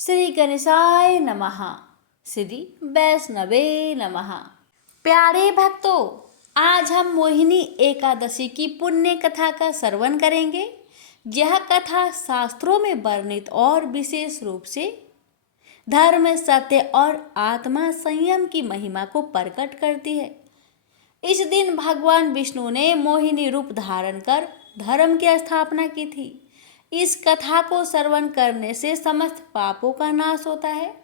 श्री गणेशाय नमः। श्री वैष्णवे नमः। प्यारे भक्तों, आज हम मोहिनी एकादशी की पुण्य कथा का श्रवण करेंगे। यह कथा शास्त्रों में वर्णित और विशेष रूप से धर्म, सत्य और आत्मा संयम की महिमा को प्रकट करती है। इस दिन भगवान विष्णु ने मोहिनी रूप धारण कर धर्म की स्थापना की थी। इस कथा को श्रवण करने से समस्त पापों का नाश होता है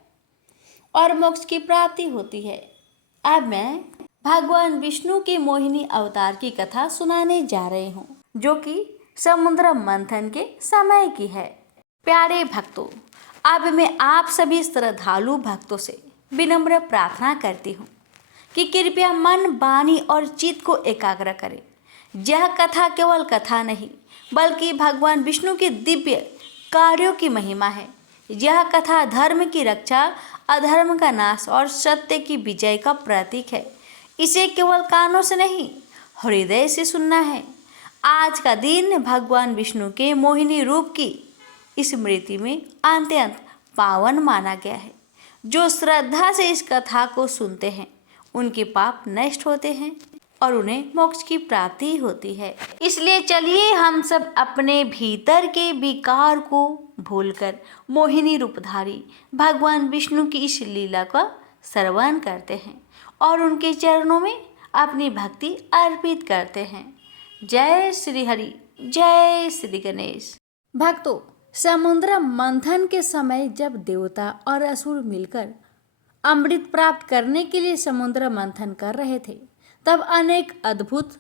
और मोक्ष की प्राप्ति होती है। अब मैं भगवान विष्णु के मोहिनी अवतार की कथा सुनाने जा रही हूँ, जो कि समुद्र मंथन के समय की है। प्यारे भक्तों, अब मैं आप सभी श्रद्धालु भक्तों से विनम्र प्रार्थना करती हूँ कि कृपया मन, वाणी और चित्त को एकाग्र करें। यह कथा केवल कथा नहीं, बल्कि भगवान विष्णु के दिव्य कार्यों की महिमा है। यह कथा धर्म की रक्षा, अधर्म का नाश और सत्य की विजय का प्रतीक है। इसे केवल कानों से नहीं, हृदय से सुनना है। आज का दिन भगवान विष्णु के मोहिनी रूप की स्मृति में अत्यंत पावन माना गया है। जो श्रद्धा से इस कथा को सुनते हैं, उनके पाप नष्ट होते हैं और उन्हें मोक्ष की प्राप्ति होती है। इसलिए चलिए हम सब अपने भीतर के विकार को भूलकर मोहिनी रूपधारी भगवान विष्णु की इस लीला का श्रवण करते हैं और उनके चरणों में अपनी भक्ति अर्पित करते हैं। जय श्री हरि, जय श्री गणेश। भक्तों, समुद्र मंथन के समय जब देवता और असुर मिलकर अमृत प्राप्त करने के लिए समुद्र मंथन कर रहे थे, तब अनेक अद्भुत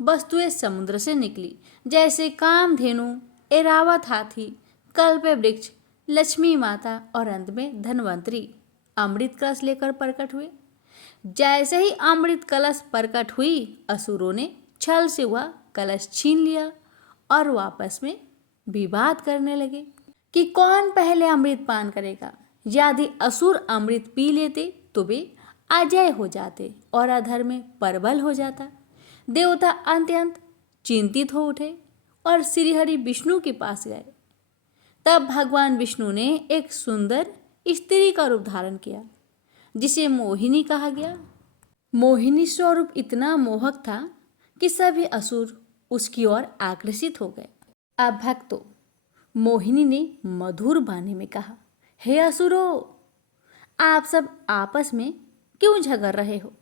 वस्तुएं समुद्र से निकली, जैसे कामधेनु, ऐरावत हाथी, कल्प वृक्ष, लक्ष्मी माता और अंत में धन्वंतरी अमृत कलश लेकर प्रकट हुए। जैसे ही अमृत कलश प्रकट हुई, असुरों ने छल से वह कलश छीन लिया और वापस में विवाद करने लगे कि कौन पहले अमृत पान करेगा। यदि असुर अमृत पी लेते तो वे अजय हो जाते और अधर्म में प्रबल हो जाता। देवता अत्यंत चिंतित हो उठे और श्रीहरि विष्णु के पास गए। तब भगवान विष्णु ने एक सुंदर स्त्री का रूप धारण किया, जिसे मोहिनी कहा गया। मोहिनी स्वरूप इतना मोहक था कि सभी असुर उसकी ओर आकर्षित हो गए। अब भक्तों, मोहिनी ने मधुर वाणी में कहा, हे असुरों, आप सब आपस में क्यों झगड़ रहे हो?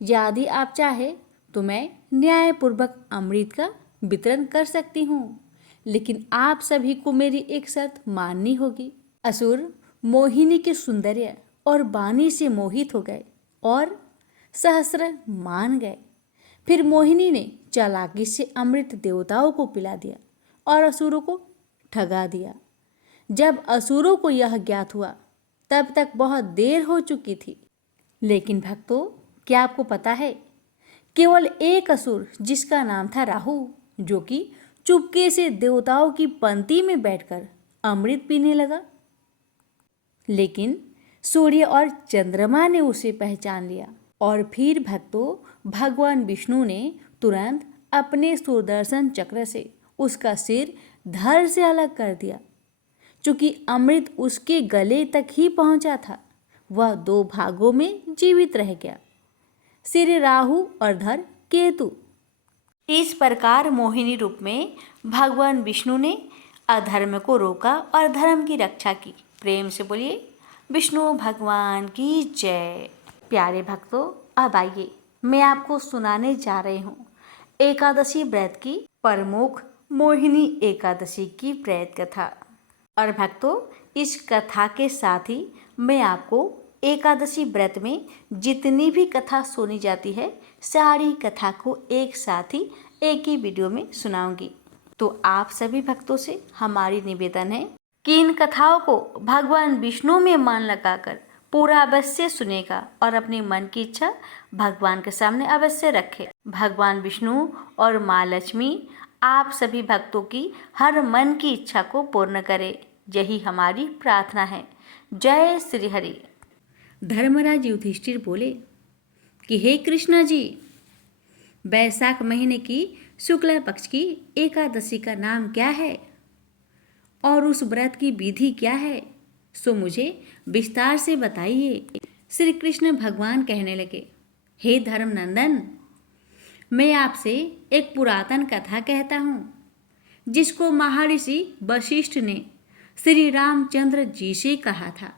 यदि आप चाहे तो मैं न्यायपूर्वक अमृत का वितरण कर सकती हूँ, लेकिन आप सभी को मेरी एक शर्त माननी होगी। असुर मोहिनी के सौंदर्य और वाणी से मोहित हो गए और सहस्र मान गए। फिर मोहिनी ने चालाकी से अमृत देवताओं को पिला दिया और असुरों को ठगा दिया। जब असुरों को यह ज्ञात हुआ, तब तक बहुत देर हो चुकी थी। लेकिन भक्तों, क्या आपको पता है, केवल एक असुर, जिसका नाम था राहु, जो कि चुपके से देवताओं की पंक्ति में बैठकर अमृत पीने लगा। लेकिन सूर्य और चंद्रमा ने उसे पहचान लिया और फिर भक्तों, भगवान विष्णु ने तुरंत अपने सुदर्शन चक्र से उसका सिर धड़ से अलग कर दिया। चूंकि अमृत उसके गले तक ही पहुंचा था, वह दो भागों में जीवित रह गया, सिर राहु और धड़ केतु। इस प्रकार मोहिनी रूप में भगवान विष्णु ने अधर्म को रोका और धर्म की रक्षा की। प्रेम से बोलिए विष्णु भगवान की जय। प्यारे भक्तों, अब आइए मैं आपको सुनाने जा रही हूँ एकादशी व्रत की प्रमुख मोहिनी एकादशी की व्रत कथा। और भक्तों, इस कथा के साथ ही मैं आपको एकादशी व्रत में जितनी भी कथा सुनी जाती है, सारी कथा को एक साथ ही एक ही वीडियो में सुनाऊंगी। तो आप सभी भक्तों से हमारी निवेदन है कि इन कथाओं को भगवान विष्णु में मन लगाकर पूरा अवश्य सुनेगा और अपने मन की इच्छा भगवान के सामने अवश्य रखे। भगवान विष्णु और माँ लक्ष्मी आप सभी भक्तों की हर मन की इच्छा को पूर्ण करे, यही हमारी प्रार्थना है। जय श्री हरि। धर्मराज युधिष्ठिर बोले कि हे कृष्ण जी, वैशाख महीने की शुक्ल पक्ष की एकादशी का नाम क्या है और उस व्रत की विधि क्या है? सो मुझे विस्तार से बताइए। श्री कृष्ण भगवान कहने लगे, हे धर्मनंदन, मैं आपसे एक पुरातन कथा कहता हूँ जिसको महर्षि वशिष्ठ ने श्री रामचंद्र जी से कहा था।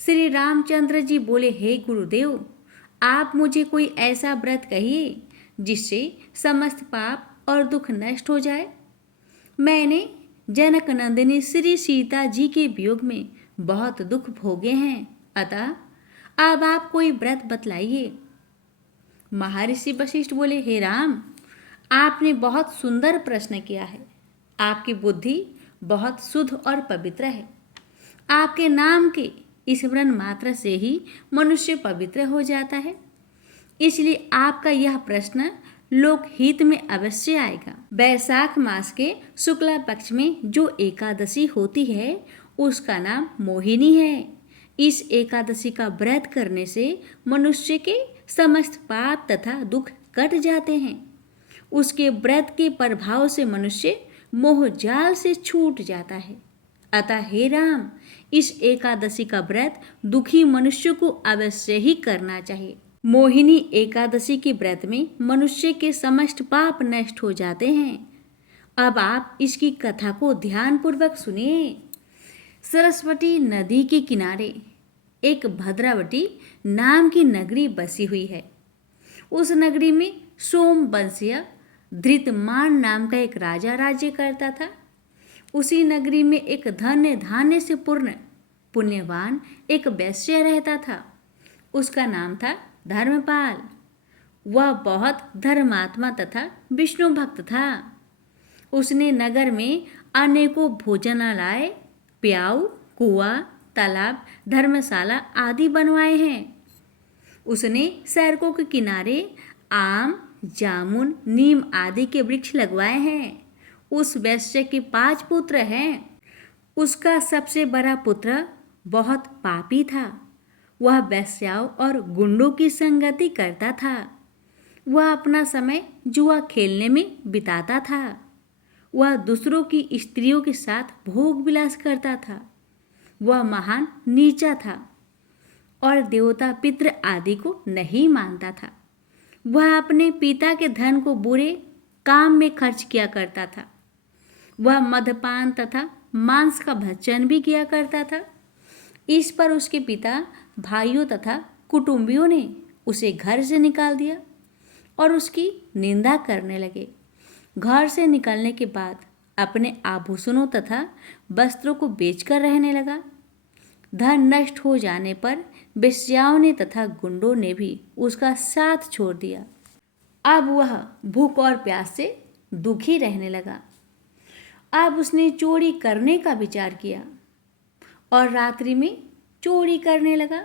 श्री रामचंद्र जी बोले, हे गुरुदेव, आप मुझे कोई ऐसा व्रत कहिए जिससे समस्त पाप और दुख नष्ट हो जाए। मैंने जनक नंदिनी श्री सीता जी के वियोग में बहुत दुख भोगे हैं, अतः अब आप कोई व्रत बतलाइए। महर्षि वशिष्ठ बोले, हे राम, आपने बहुत सुंदर प्रश्न किया है। आपकी बुद्धि बहुत शुद्ध और पवित्र है। आपके नाम के स्मरण मात्र से ही मनुष्य पवित्र हो जाता है, इसलिए आपका यह प्रश्न लोकहित में अवश्य आएगा। वैशाख मास के शुक्ला पक्ष में जो एकादशी होती है उसका नाम मोहिनी है। इस एकादशी का व्रत करने से मनुष्य के समस्त पाप तथा दुख कट जाते हैं। उसके व्रत के प्रभाव से मनुष्य मोह जाल से छूट जाता है। अतः हे राम, इस एकादशी का व्रत दुखी मनुष्य को अवश्य ही करना चाहिए। मोहिनी एकादशी के व्रत में मनुष्य के समस्त पाप नष्ट हो जाते हैं। अब आप इसकी कथा को ध्यानपूर्वक सुनिए। सरस्वती नदी के किनारे एक भद्रावती नाम की नगरी बसी हुई है। उस नगरी में सोमवंशीय धृतमान नाम का एक राजा राज्य करता था। उसी नगरी में एक धन्य धान्य से पूर्ण पुण्यवान एक वैश्य रहता था। उसका नाम था धर्मपाल। वह बहुत धर्मात्मा तथा विष्णु भक्त था। उसने नगर में अनेकों भोजनालय, प्याऊ, कुआं, तालाब, धर्मशाला आदि बनवाए हैं। उसने सड़कों के किनारे आम, जामुन, नीम आदि के वृक्ष लगवाए हैं। उस वैश्य के 5 पुत्र हैं। उसका सबसे बड़ा पुत्र बहुत पापी था। वह वेश्याओं और गुंडों की संगति करता था। वह अपना समय जुआ खेलने में बिताता था। वह दूसरों की स्त्रियों के साथ भोग विलास करता था। वह महान नीचा था और देवता पितृ आदि को नहीं मानता था। वह अपने पिता के धन को बुरे काम में खर्च किया करता था। वह मद्यपान तथा मांस का भक्षण भी किया करता था। इस पर उसके पिता, भाइयों तथा कुटुंबियों ने उसे घर से निकाल दिया और उसकी निंदा करने लगे। घर से निकलने के बाद अपने आभूषणों तथा वस्त्रों को बेचकर रहने लगा। धन नष्ट हो जाने पर वेश्याओं ने तथा गुंडों ने भी उसका साथ छोड़ दिया। अब वह भूख और प्यास से दुखी रहने लगा। अब उसने चोरी करने का विचार किया और रात्रि में चोरी करने लगा।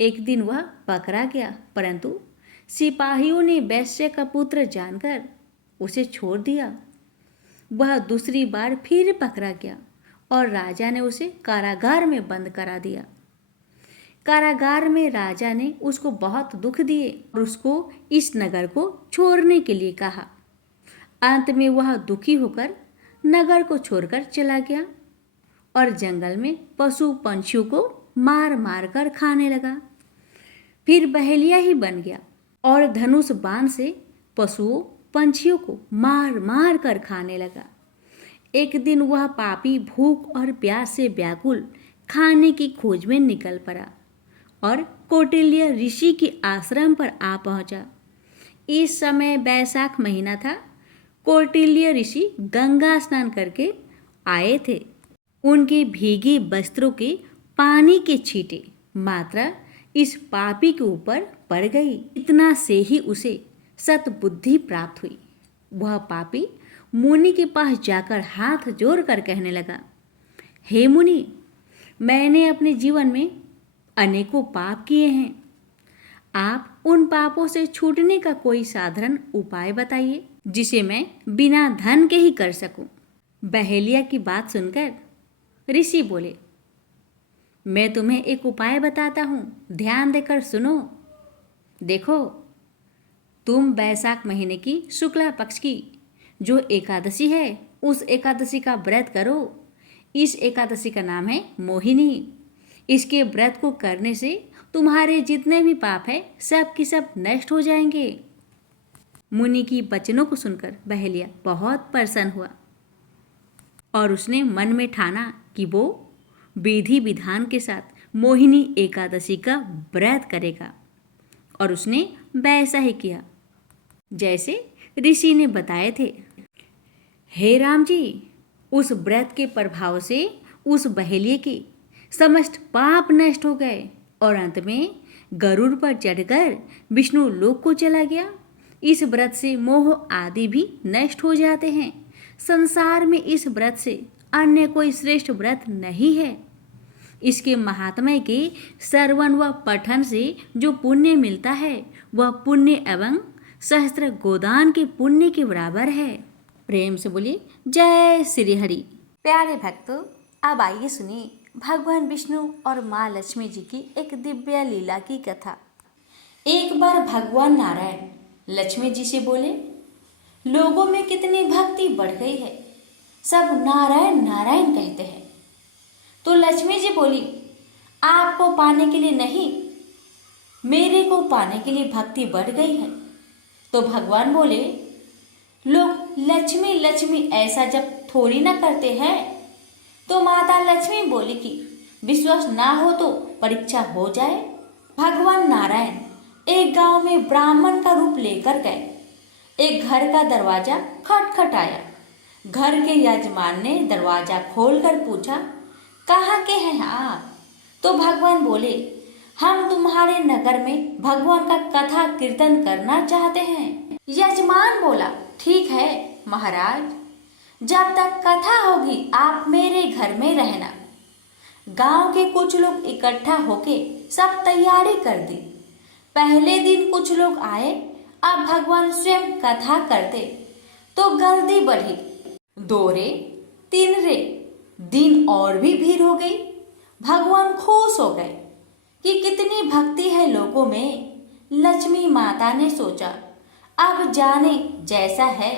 एक दिन वह पकड़ा गया, परंतु सिपाहियों ने वैश्य का पुत्र जानकर उसे छोड़ दिया। वह दूसरी बार फिर पकड़ा गया और राजा ने उसे कारागार में बंद करा दिया। कारागार में राजा ने उसको बहुत दुख दिए और उसको इस नगर को छोड़ने के लिए कहा। अंत में वह दुखी होकर नगर को छोड़कर चला गया और जंगल में पशु पंछियों को मार मार कर खाने लगा। फिर बहेलिया ही बन गया और धनुष बाण से पशुओं पंछियों को मार मार कर खाने लगा। एक दिन वह पापी भूख और प्यास से व्याकुल खाने की खोज में निकल पड़ा और कौटिल्य ऋषि के आश्रम पर आ पहुंचा। इस समय वैशाख महीना था। कौटिल्य ऋषि गंगा स्नान करके आए थे। उनके भीगे वस्त्रों के पानी के छींटे मात्र इस पापी के ऊपर पड़ गई। इतना से ही उसे सतबुद्धि प्राप्त हुई। वह पापी मुनि के पास जाकर हाथ जोड़कर कहने लगा, हे मुनि, मैंने अपने जीवन में अनेकों पाप किए हैं। आप उन पापों से छूटने का कोई साधारण उपाय बताइए जिसे मैं बिना धन के ही कर सकूं। बहेलिया की बात सुनकर ऋषि बोले, मैं तुम्हें एक उपाय बताता हूँ, ध्यान देकर सुनो। देखो, तुम वैशाख महीने की शुक्ला पक्ष की जो एकादशी है उस एकादशी का व्रत करो। इस एकादशी का नाम है मोहिनी। इसके व्रत को करने से तुम्हारे जितने भी पाप है सब की सब नष्ट हो जाएंगे। मुनि की वचनों को सुनकर बहेलिया बहुत प्रसन्न हुआ और उसने मन में ठाना कि वो विधि विधान के साथ मोहिनी एकादशी का व्रत करेगा। और उसने वैसा ही किया जैसे ऋषि ने बताए थे। हे राम जी, उस व्रत के प्रभाव से उस बहेलिए के समस्त पाप नष्ट हो गए और अंत में गरुड़ पर चढ़कर विष्णु लोक को चला गया। इस व्रत से मोह आदि भी नष्ट हो जाते हैं। संसार में इस व्रत से अन्य कोई श्रेष्ठ व्रत नहीं है। इसके महात्म्य के श्रवण व पठन से जो पुण्य मिलता है वह पुण्य एवं सहस्त्र गोदान के पुण्य के बराबर है। प्रेम से बोलिए जय श्री हरि। प्यारे भक्तों, अब आइए सुनिए भगवान विष्णु और माँ लक्ष्मी जी की एक दिव्य लीला की कथा। एक बार भगवान नारायण लक्ष्मी जी से बोले, लोगों में कितनी भक्ति बढ़ गई है, सब नारायण नारायण कहते हैं। तो लक्ष्मी जी बोली, आपको पाने के लिए नहीं, मेरे को पाने के लिए भक्ति बढ़ गई है। तो भगवान बोले, लोग लक्ष्मी लक्ष्मी ऐसा जब थोड़ी ना करते हैं। तो माता लक्ष्मी बोली कि विश्वास ना हो तो परीक्षा हो जाए। भगवान नारायण एक गांव में ब्राह्मण का रूप लेकर गए। एक घर का दरवाजा खटखटाया। घर के यजमान ने दरवाजा खोलकर पूछा, कहाँ के हैं आप? तो भगवान बोले, हम तुम्हारे नगर में भगवान का कथा कीर्तन करना चाहते हैं। यजमान बोला, ठीक है महाराज, जब तक कथा होगी आप मेरे घर में रहना। गांव के कुछ लोग इकट्ठा होके सब तैयारी कर दी। पहले दिन कुछ लोग आए, अब भगवान स्वयं कथा करते तो गर्दी बढ़ी। 2 रे 3 रे दिन और भी भीड़ हो गई। भगवान खुश हो गए कि कितनी भक्ति है लोगों में। लक्ष्मी माता ने सोचा, अब जाने जैसा है।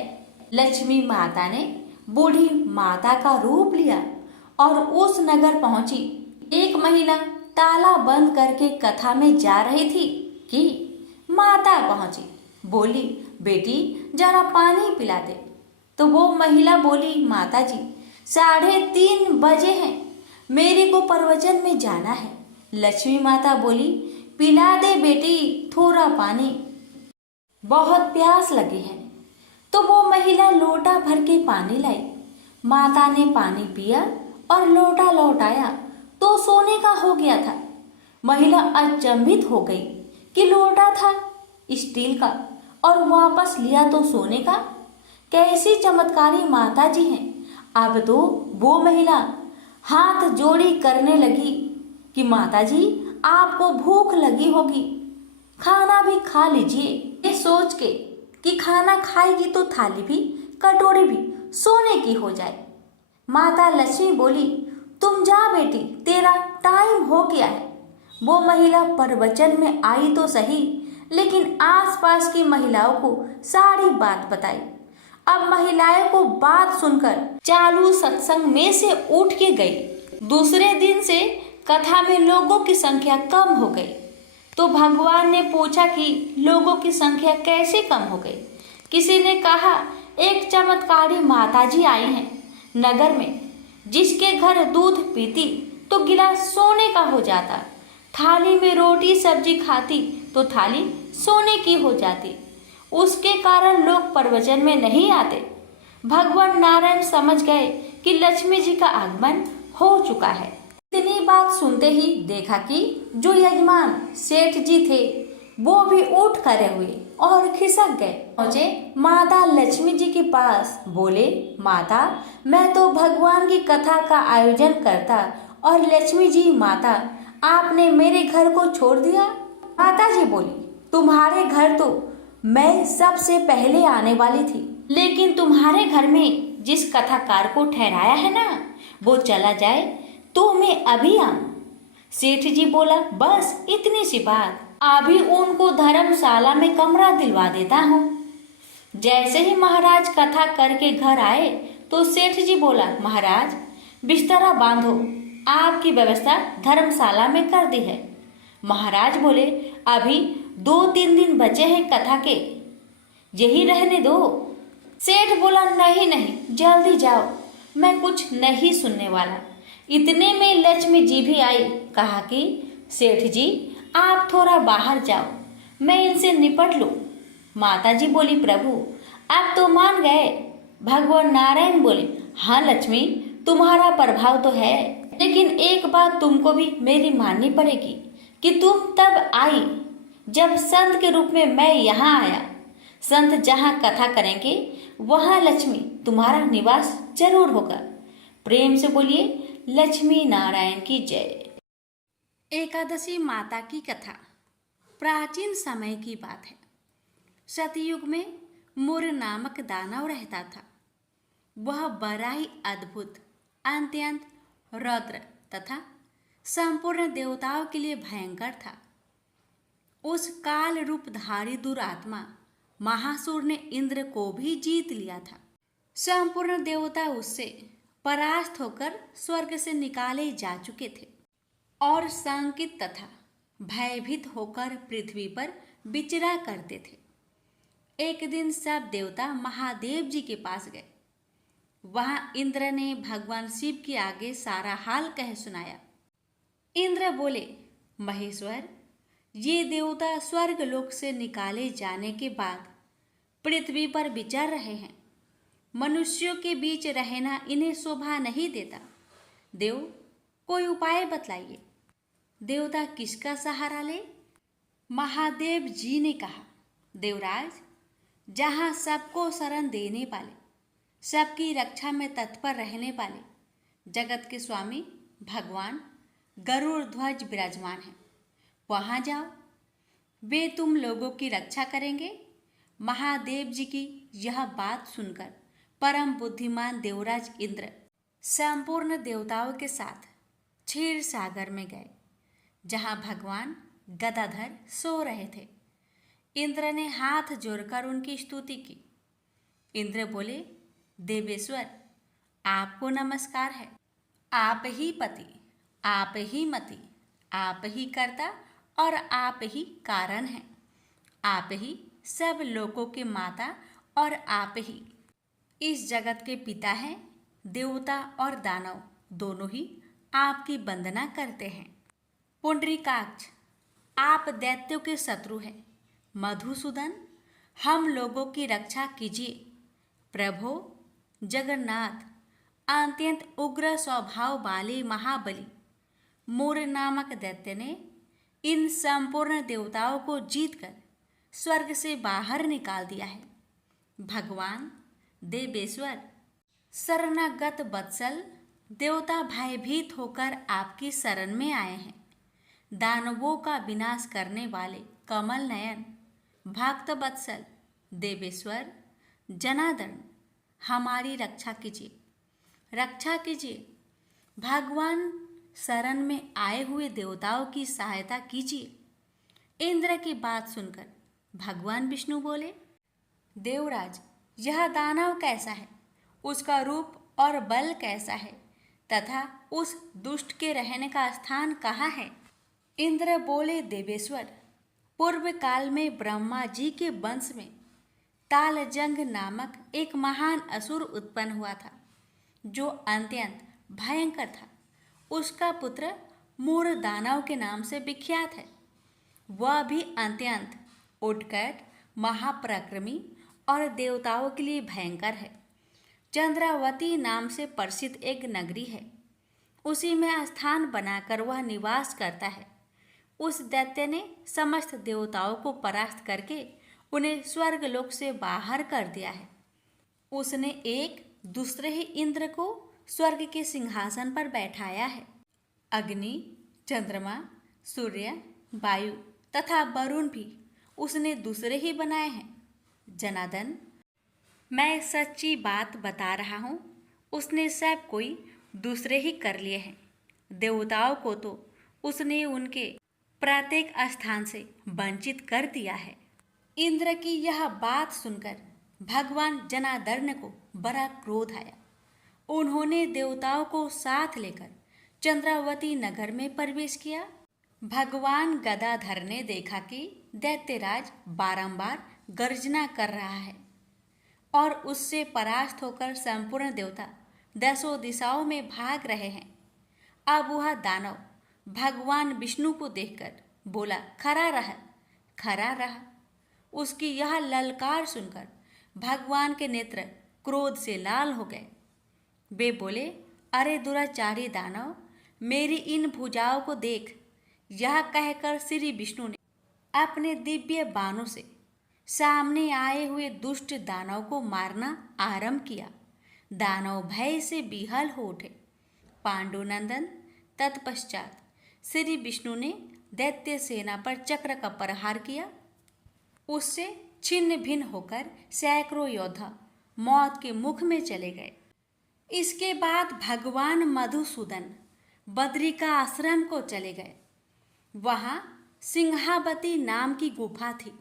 लक्ष्मी माता ने बूढ़ी माता का रूप लिया और उस नगर पहुंची। एक महिला ताला बंद करके कथा में जा रही थी कि माता पहुंची। बोली, बेटी जरा पानी पिला दे। तो वो महिला बोली, माता जी 3:30 बजे हैं, मेरे को प्रवचन में जाना है। लक्ष्मी माता बोली, पिला दे बेटी थोड़ा पानी, बहुत प्यास लगी है। तो वो महिला लोटा भर के पानी लाई। माता ने पानी पिया और लोटा लौटाया तो सोने का हो गया था। महिला अचंभित हो गई कि लोटा था स्टील का और वापस लिया तो सोने का। कैसी चमत्कारी माता जी हैं। अब तो वो महिला हाथ जोड़ी करने लगी कि माता जी आपको भूख लगी होगी, खाना भी खा लीजिए। ये सोच के कि खाना खाएगी तो थाली भी कटोरी भी सोने की हो जाए। माता लक्ष्मी बोली, तुम जा बेटी, तेरा टाइम हो गया है। वो महिला प्रवचन में आई तो सही, लेकिन आसपास की महिलाओं को सारी बात बताई। अब महिलाओं को बात सुनकर चालू सत्संग में से उठ के गई। दूसरे दिन से कथा में लोगों की संख्या कम हो गई। तो भगवान ने पूछा कि लोगों की संख्या कैसे कम हो गई। किसी ने कहा, एक चमत्कारी माताजी आई हैं नगर में, जिसके घर दूध पीती तो गिलास सोने का हो जाता, थाली में रोटी सब्जी खाती तो थाली सोने की हो जाती। उसके कारण लोग प्रवचन में नहीं आते। भगवान नारायण समझ गए कि लक्ष्मी जी का आगमन हो चुका है। इतनी बात सुनते ही देखा कि जो यजमान सेठ जी थे वो भी उठ खड़े हुए और खिसक गए। पहुंचे माता लक्ष्मी जी के पास। बोले, माता मैं तो भगवान की कथा का आयोजन करता और लक्ष्मी जी माता आपने मेरे घर को छोड़ दिया। माता जी बोली, तुम्हारे घर तो मैं सबसे पहले आने वाली थी, लेकिन तुम्हारे घर में जिस कथाकार को ठहराया है ना, वो चला जाए तो मैं अभी आऊं। सेठ जी बोला, बस इतनी सी बात, अभी उनको धर्मशाला में कमरा दिलवा देता हूँ। जैसे ही महाराज कथा करके घर आए तो सेठ जी बोला, महाराज बिस्तरा बांधो, आपकी व्यवस्था धर्मशाला में कर दी है। महाराज बोले, अभी 2-3 दिन बचे हैं कथा के, यही रहने दो। सेठ बोला, नहीं नहीं, जल्दी जाओ, मैं कुछ नहीं सुनने वाला। इतने में लक्ष्मी जी भी आई। कहा कि सेठ जी, आप थोड़ा बाहर जाओ, मैं इनसे निपट लूं। माता जी बोली, प्रभु आप तो मान गए। भगवान नारायण बोले, हाँ लक्ष्मी, तुम्हारा प्रभाव तो है, लेकिन एक बात तुमको भी मेरी माननी पड़ेगी कि तुम तब आई जब संत के रूप में मैं यहाँ आया। संत जहाँ कथा करेंगे वहाँ लक्ष्मी तुम्हारा निवास जरूर होगा। प्रेम से बोलिए, लक्ष्मी नारायण की जय। एकादशी माता की कथा प्राचीन समय की बात है। सतयुग में मुर नामक दानव रहता था। वह बड़ा ही अद्भुत, अत्यंत रौद्र तथा संपूर्ण देवताओं के लिए भयंकर था। उस काल रूपधारी दुरात्मा महासुर ने इंद्र को भी जीत लिया था। संपूर्ण देवता उससे परास्त होकर स्वर्ग से निकाले जा चुके थे और शंकित तथा भयभीत होकर पृथ्वी पर विचरा करते थे। एक दिन सब देवता महादेव जी के पास गए। वहां इंद्र ने भगवान शिव के आगे सारा हाल कह सुनाया। इंद्र बोले, महेश्वर, ये देवता स्वर्ग लोक से निकाले जाने के बाद पृथ्वी पर विचर रहे हैं। मनुष्यों के बीच रहना इन्हें शोभा नहीं देता। देव, कोई उपाय बतलाइए। देवता किसका सहारा ले? महादेव जी ने कहा, देवराज, जहाँ सबको शरण देने वाले, सबकी रक्षा में तत्पर रहने वाले जगत के स्वामी भगवान गरुड़ ध्वज विराजमान हैं, वहाँ जाओ, वे तुम लोगों की रक्षा करेंगे। महादेव जी की यह बात सुनकर परम बुद्धिमान देवराज इंद्र संपूर्ण देवताओं के साथ क्षीर सागर में गए, जहाँ भगवान गदाधर सो रहे थे। इंद्र ने हाथ जोड़कर उनकी स्तुति की। इंद्र बोले, देवेश्वर, आपको नमस्कार है। आप ही पति, आप ही मति, आप ही कर्ता और आप ही कारण हैं। आप ही सब लोगों के माता और आप ही इस जगत के पिता हैं। देवता और दानव दोनों ही आपकी वंदना करते हैं। पुंडरीकाक्ष, आप दैत्यों के शत्रु हैं। मधुसूदन, हम लोगों की रक्षा कीजिए। प्रभो जगन्नाथ, अत्यंत उग्र स्वभाव वाले महाबली मूर नामक दैत्य ने इन संपूर्ण देवताओं को जीतकर स्वर्ग से बाहर निकाल दिया है। भगवान देवेश्वर, शरणागत वत्सल देवता भयभीत होकर आपकी शरण में आए हैं। दानवों का विनाश करने वाले कमल नयन भक्त वत्सल देवेश्वर जनार्दन, हमारी रक्षा कीजिए, रक्षा कीजिए। भगवान शरण में आए हुए देवताओं की सहायता कीजिए। इंद्र की बात सुनकर भगवान विष्णु बोले, देवराज, यह दानव कैसा है, उसका रूप और बल कैसा है तथा उस दुष्ट के रहने का स्थान कहाँ है? इंद्र बोले, देवेश्वर, पूर्व काल में ब्रह्मा जी के वंश में तालजंग नामक एक महान असुर उत्पन्न हुआ था, जो अत्यंत भयंकर था। उसका पुत्र मूर दानव के नाम से विख्यात है। वह भी अत्यंत उत्कट, महापराक्रमी और देवताओं के लिए भयंकर है। चंद्रावती नाम से प्रसिद्ध एक नगरी है, उसी में स्थान बनाकर वह निवास करता है। उस दैत्य ने समस्त देवताओं को परास्त करके उन्हें स्वर्ग लोक से बाहर कर दिया है। उसने एक दूसरे ही इंद्र को स्वर्ग के सिंहासन पर बैठाया है। अग्नि, चंद्रमा, सूर्य, वायु तथा वरुण भी उसने दूसरे ही बनाए हैं। जनार्दन, मैं सच्ची बात बता रहा हूँ, उसने सब कोई दूसरे ही कर लिए हैं। देवताओं को तो उसने उनके प्रत्येक स्थान से वंचित कर दिया है। इंद्र की यह बात सुनकर भगवान जनार्दन को बड़ा क्रोध आया। उन्होंने देवताओं को साथ लेकर चंद्रावती नगर में प्रवेश किया। भगवान गदाधर ने देखा कि दैत्यराज बारंबार गर्जना कर रहा है और उससे परास्त होकर संपूर्ण देवता दसों दिशाओं में भाग रहे हैं। अब वह दानव भगवान विष्णु को देखकर बोला, खड़ा रहा, खड़ा रहा। उसकी यह ललकार सुनकर भगवान के नेत्र क्रोध से लाल हो गए। वे बोले, अरे दुराचारी दानव, मेरी इन भुजाओं को देख। यह कहकर श्री विष्णु ने अपने दिव्य बाणों से सामने आए हुए दुष्ट दानव को मारना आरंभ किया। दानव भय से विहल हो उठे। पांडुनंदन तत्पश्चात श्री विष्णु ने दैत्य सेना पर चक्र का प्रहार किया। उससे छिन्न भिन्न होकर सैकड़ों योद्धा मौत के मुख में चले गए। इसके बाद भगवान मधुसूदन बद्रिका आश्रम को चले गए। वहां सिंहावती नाम की गुफा थी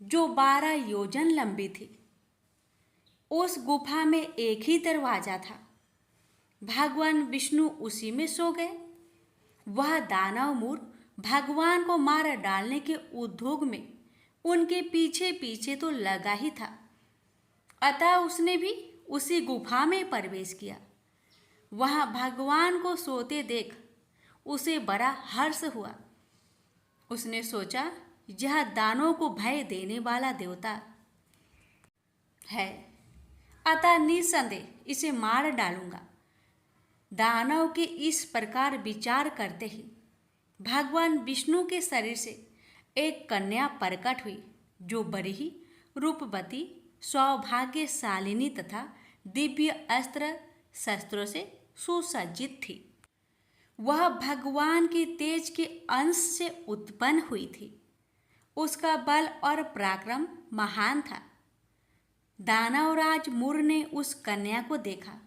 जो 12 योजन लंबी थी। उस गुफा में एक ही दरवाजा था। भगवान विष्णु उसी में सो गए। वह दानव मूर्ख भगवान को मार डालने के उद्योग में उनके पीछे पीछे तो लगा ही था। अतः उसने भी उसी गुफा में प्रवेश किया। वहां भगवान को सोते देख उसे बड़ा हर्ष हुआ। उसने सोचा, यह दानों को भय देने वाला देवता है, अतः निसंदेह इसे मार डालूंगा। दानव के इस प्रकार विचार करते ही भगवान विष्णु के शरीर से एक कन्या प्रकट हुई जो बड़ी ही रूपवती, सौभाग्यशालिनी तथा दिव्य अस्त्र शस्त्रों से सुसज्जित थी। वह भगवान के तेज के अंश से उत्पन्न हुई थी। उसका बल और पराक्रम महान था। दानवराज मुर ने उस कन्या को देखा।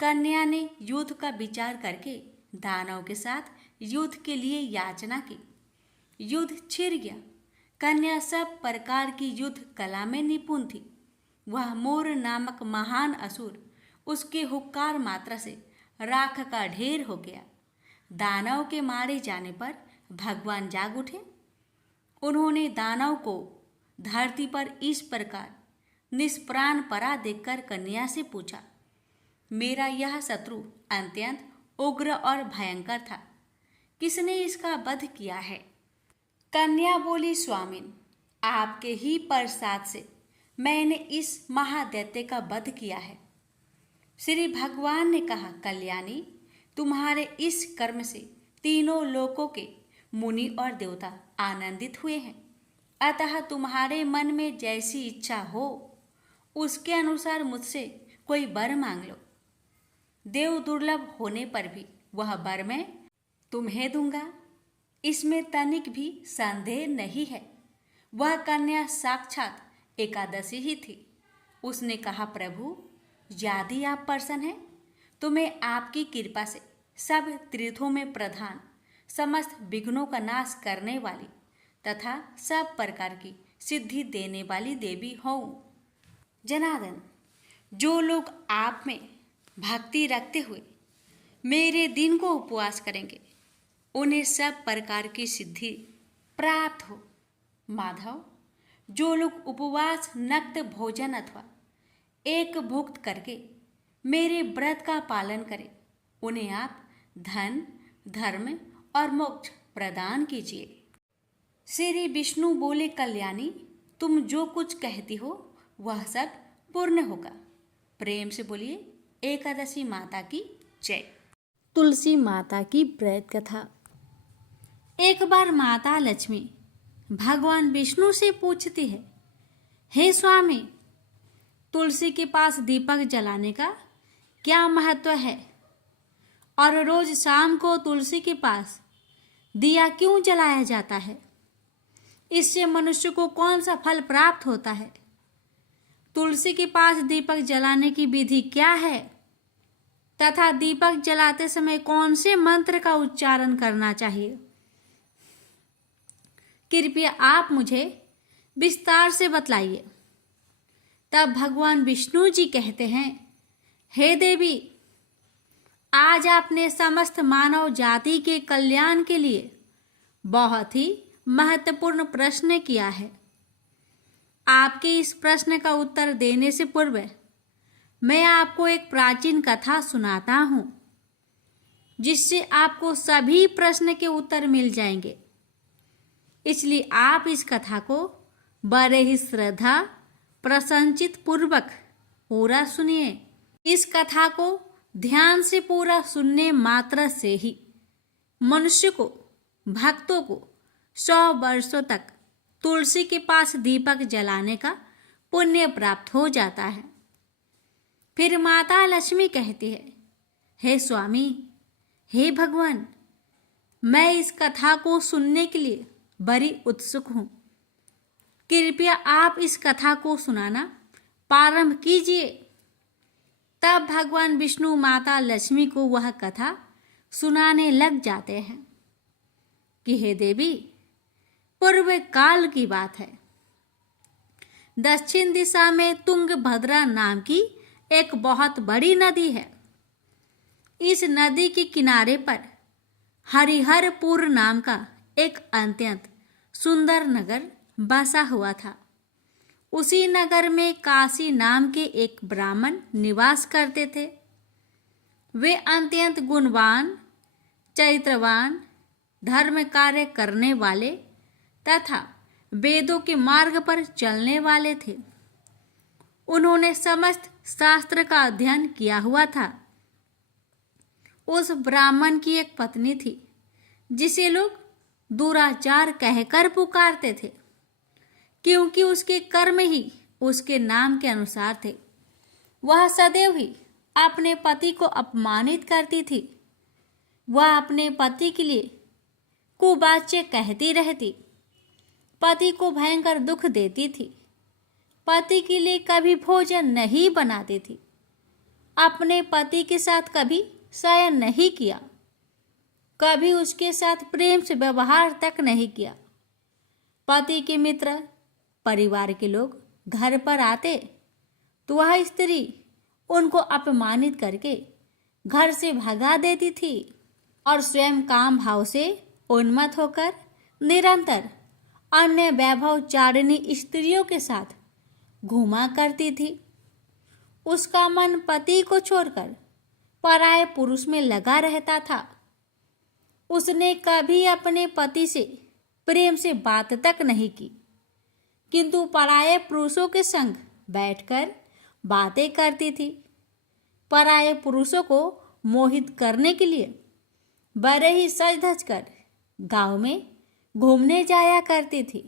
कन्या ने युद्ध का विचार करके दानव के साथ युद्ध के लिए याचना की। युद्ध छिड़ गया। कन्या सब प्रकार की युद्ध कला में निपुण थी। वह मोर नामक महान असुर उसके हुक्कार मात्रा से राख का ढेर हो गया। दानव के मारे जाने पर भगवान जाग उठे। उन्होंने दानव को धरती पर इस प्रकार निष्प्राण पड़ा देखकर कन्या से पूछा, मेरा यह शत्रु अत्यंत उग्र और भयंकर था, किसने इसका वध किया है? कन्या बोली, स्वामिन, आपके ही प्रसाद से मैंने इस महादैत्य का वध किया है। श्री भगवान ने कहा, कल्याणी, तुम्हारे इस कर्म से तीनों लोकों के मुनि और देवता आनंदित हुए हैं। अतः तुम्हारे मन में जैसी इच्छा हो उसके अनुसार मुझसे कोई वर मांग लो। देव दुर्लभ होने पर भी वह वर मैं तुम्हें दूंगा, इसमें तनिक भी संदेह नहीं है। वह कन्या साक्षात एकादशी ही थी। उसने कहा, प्रभु, यदि आप प्रसन्न हैं तो मैं आपकी कृपा से सब तीर्थों में प्रधान, समस्त विघ्नों का नाश करने वाली तथा सब प्रकार की सिद्धि देने वाली देवी हूँ। जनार्दन, जो लोग आप में भक्ति रखते हुए मेरे दिन को उपवास करेंगे उन्हें सब प्रकार की सिद्धि प्राप्त हो। माधव, जो लोग उपवास, नक्त भोजन अथवा एक भुक्त करके मेरे व्रत का पालन करें उन्हें आप धन, धर्म और मोक्ष प्रदान कीजिए। श्री विष्णु बोले, कल्याणी, तुम जो कुछ कहती हो वह सब पूर्ण होगा। प्रेम से बोलिए, एकादशी माता की जय। तुलसी माता की व्रत कथा। एक बार माता लक्ष्मी भगवान विष्णु से पूछती है, हे स्वामी, तुलसी के पास दीपक जलाने का क्या महत्व है और रोज शाम को तुलसी के पास दिया क्यों जलाया जाता है? इससे मनुष्य को कौन सा फल प्राप्त होता है? तुलसी के पास दीपक जलाने की विधि क्या है तथा दीपक जलाते समय कौन से मंत्र का उच्चारण करना चाहिए? कृपया आप मुझे विस्तार से बतलाइए। तब भगवान विष्णु जी कहते हैं, हे देवी, आज आपने समस्त मानव जाति के कल्याण के लिए बहुत ही महत्वपूर्ण प्रश्न किया है। आपके इस प्रश्न का उत्तर देने से पूर्व मैं आपको एक प्राचीन कथा सुनाता हूँ, जिससे आपको सभी प्रश्न के उत्तर मिल जाएंगे। इसलिए आप इस कथा को बड़े ही श्रद्धा प्रसन्नचित पूर्वक पूरा सुनिए। इस कथा को ध्यान से पूरा सुनने मात्र से ही मनुष्य को, भक्तों को 100 वर्षों तक तुलसी के पास दीपक जलाने का पुण्य प्राप्त हो जाता है। फिर माता लक्ष्मी कहती है, हे स्वामी, हे भगवान, मैं इस कथा को सुनने के लिए बड़ी उत्सुक हूँ। कृपया आप इस कथा को सुनाना प्रारंभ कीजिए। तब भगवान विष्णु माता लक्ष्मी को वह कथा सुनाने लग जाते हैं कि हे देवी, पूर्व काल की बात है। दक्षिण दिशा में तुंगभद्रा नाम की एक बहुत बड़ी नदी है। इस नदी के किनारे पर हरिहरपुर नाम का एक अत्यंत सुंदर नगर बसा हुआ था। उसी नगर में काशी नाम के एक ब्राह्मण निवास करते थे। वे अत्यंत गुणवान, चरित्रवान, धर्म कार्य करने वाले तथा वेदों के मार्ग पर चलने वाले थे। उन्होंने समस्त शास्त्र का अध्ययन किया हुआ था। उस ब्राह्मण की एक पत्नी थी, जिसे लोग दुराचार कहकर पुकारते थे, क्योंकि उसके कर्म ही उसके नाम के अनुसार थे। वह सदैव ही अपने पति को अपमानित करती थी। वह अपने पति के लिए कुवाच्य कहती रहती, पति को भयंकर दुख देती थी, पति के लिए कभी भोजन नहीं बनाती थी, अपने पति के साथ कभी शयन नहीं किया, कभी उसके साथ प्रेम से व्यवहार तक नहीं किया। पति के मित्र, परिवार के लोग घर पर आते तो वह स्त्री उनको अपमानित करके घर से भगा देती थी और स्वयं काम भाव से उन्मत्त होकर निरंतर अन्य वैभवचारिणी स्त्रियों के साथ घूमा करती थी। उसका मन पति को छोड़कर पराये पुरुष में लगा रहता था। उसने कभी अपने पति से प्रेम से बात तक नहीं की, किंतु पराये पुरुषों के संग बैठकर बातें करती थी। पराये पुरुषों को मोहित करने के लिए बड़े ही सज धज कर गांव में घूमने जाया करती थी।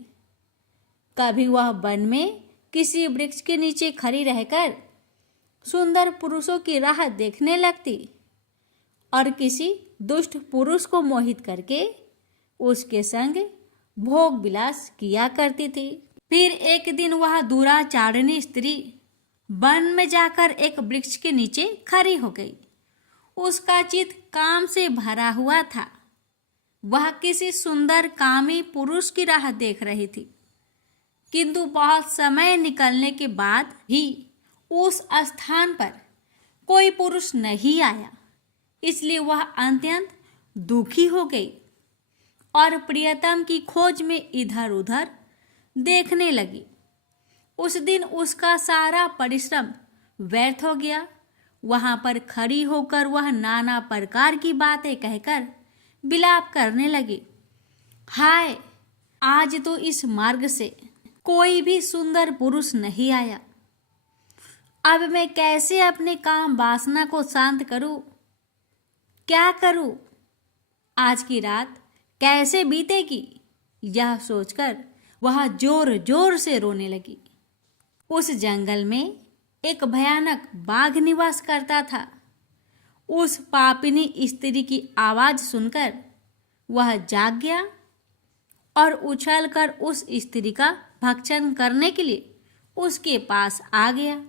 कभी वह वन में किसी वृक्ष के नीचे खड़ी रहकर सुंदर पुरुषों की राह देखने लगती और किसी दुष्ट पुरुष को मोहित करके उसके संग भोग विलास किया करती थी। फिर एक दिन वह दुराचारिणी स्त्री वन में जाकर एक वृक्ष के नीचे खड़ी हो गई। उसका चित्त काम से भरा हुआ था। वह किसी सुंदर कामी पुरुष की राह देख रही थी, किंतु बहुत समय निकलने के बाद भी उस स्थान पर कोई पुरुष नहीं आया। इसलिए वह अत्यंत दुखी हो गई और प्रियतम की खोज में इधर उधर देखने लगी। उस दिन उसका सारा परिश्रम व्यर्थ हो गया। वहां पर खड़ी होकर वह नाना प्रकार की बातें कहकर विलाप करने लगी। हाय, आज तो इस मार्ग से कोई भी सुंदर पुरुष नहीं आया। अब मैं कैसे अपने काम वासना को शांत करूं? क्या करूं? आज की रात कैसे बीतेगी? यह सोचकर वह जोर जोर से रोने लगी। उस जंगल में एक भयानक बाघ निवास करता था। उस पापिनी स्त्री की आवाज सुनकर वह जाग गया और उछलकर उस स्त्री का भक्षण करने के लिए उसके पास आ गया।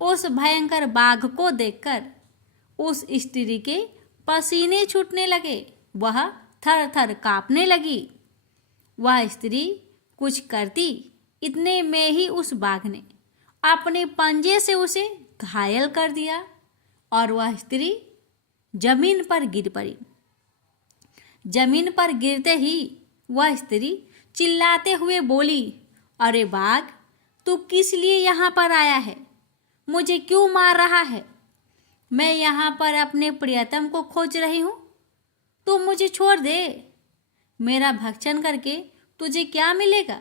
उस भयंकर बाघ को देखकर उस स्त्री के पसीने छूटने लगे। वह थर थर कांपने लगी। वह स्त्री कुछ करती, इतने में ही उस बाघ ने अपने पंजे से उसे घायल कर दिया और वह स्त्री जमीन पर गिर पड़ी। जमीन पर गिरते ही वह स्त्री चिल्लाते हुए बोली, अरे बाघ, तू किस लिए यहाँ पर आया है? मुझे क्यों मार रहा है? मैं यहाँ पर अपने प्रियतम को खोज रही हूँ। तू मुझे छोड़ दे। मेरा भक्षण करके तुझे क्या मिलेगा?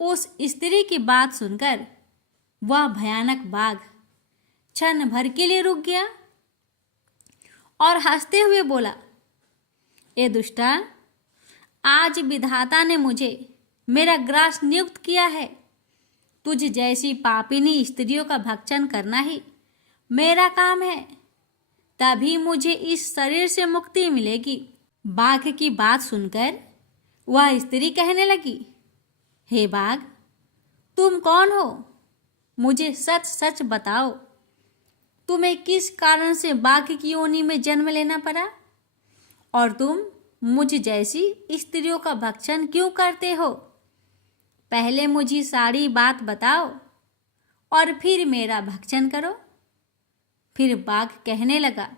उस स्त्री की बात सुनकर वह भयानक बाघ क्षण भर के लिए रुक गया और हंसते हुए बोला, ए दुष्टा, आज विधाता ने मुझे मेरा ग्रास नियुक्त किया है। तुझ जैसी पापिनी स्त्रियों का भक्षण करना ही मेरा काम है, तभी मुझे इस शरीर से मुक्ति मिलेगी। बाघ की बात सुनकर वह स्त्री कहने लगी, हे बाघ, तुम कौन हो? मुझे सच सच बताओ, तुम्हें किस कारण से बाघ की योनि में जन्म लेना पड़ा और तुम मुझ जैसी स्त्रियों का भक्षण क्यों करते हो? पहले मुझे सारी बात बताओ और फिर मेरा भक्षण करो। फिर बाघ कहने लगा,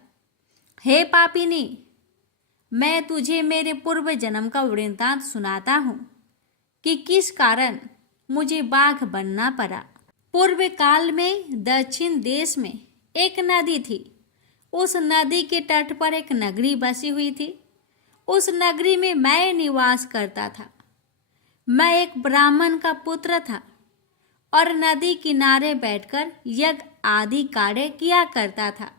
हे पापिनी, मैं तुझे मेरे पूर्व जन्म का वृत्तांत सुनाता हूँ कि किस कारण मुझे बाघ बनना पड़ा। पूर्व काल में दक्षिण देश में एक नदी थी। उस नदी के तट पर एक नगरी बसी हुई थी। उस नगरी में मैं निवास करता था। मैं एक ब्राह्मण का पुत्र था और नदी किनारे बैठकर यज्ञ आदि कार्य किया करता था।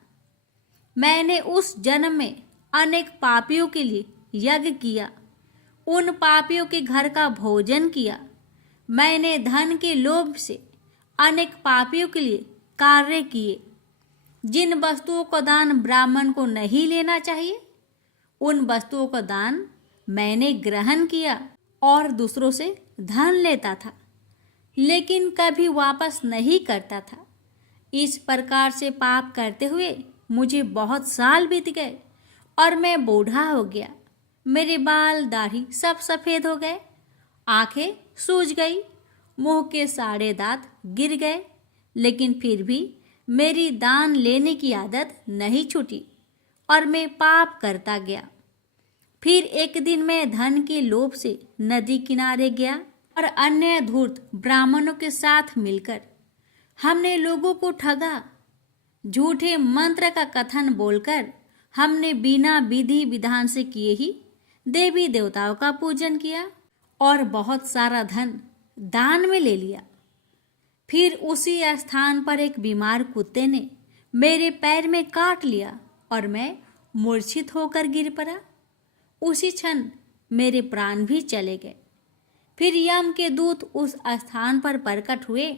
मैंने उस जन्म में अनेक पापियों के लिए यज्ञ किया, उन पापियों के घर का भोजन किया। मैंने धन के लोभ से अनेक पापियों के लिए कार्य किए। जिन वस्तुओं का दान ब्राह्मण को नहीं लेना चाहिए, उन वस्तुओं का दान मैंने ग्रहण किया और दूसरों से धन लेता था, लेकिन कभी वापस नहीं करता था। इस प्रकार से पाप करते हुए मुझे बहुत साल बीत गए और मैं बूढ़ा हो गया। मेरे बाल दाढ़ी सब सफ़ेद हो गए, आंखें सूज गई, मुंह के सारे दांत गिर गए, लेकिन फिर भी मेरी दान लेने की आदत नहीं छूटी और मैं पाप करता गया। फिर एक दिन मैं धन के लोभ से नदी किनारे गया और अन्य धूर्त ब्राह्मणों के साथ मिलकर हमने लोगों को ठगा। झूठे मंत्र का कथन बोलकर हमने बिना विधि विधान से किए ही देवी देवताओं का पूजन किया और बहुत सारा धन दान में ले लिया। फिर उसी स्थान पर एक बीमार कुत्ते ने मेरे पैर में काट लिया और मैं मूर्छित होकर गिर पड़ा। उसी क्षण मेरे प्राण भी चले गए। फिर यम के दूत उस स्थान पर प्रकट हुए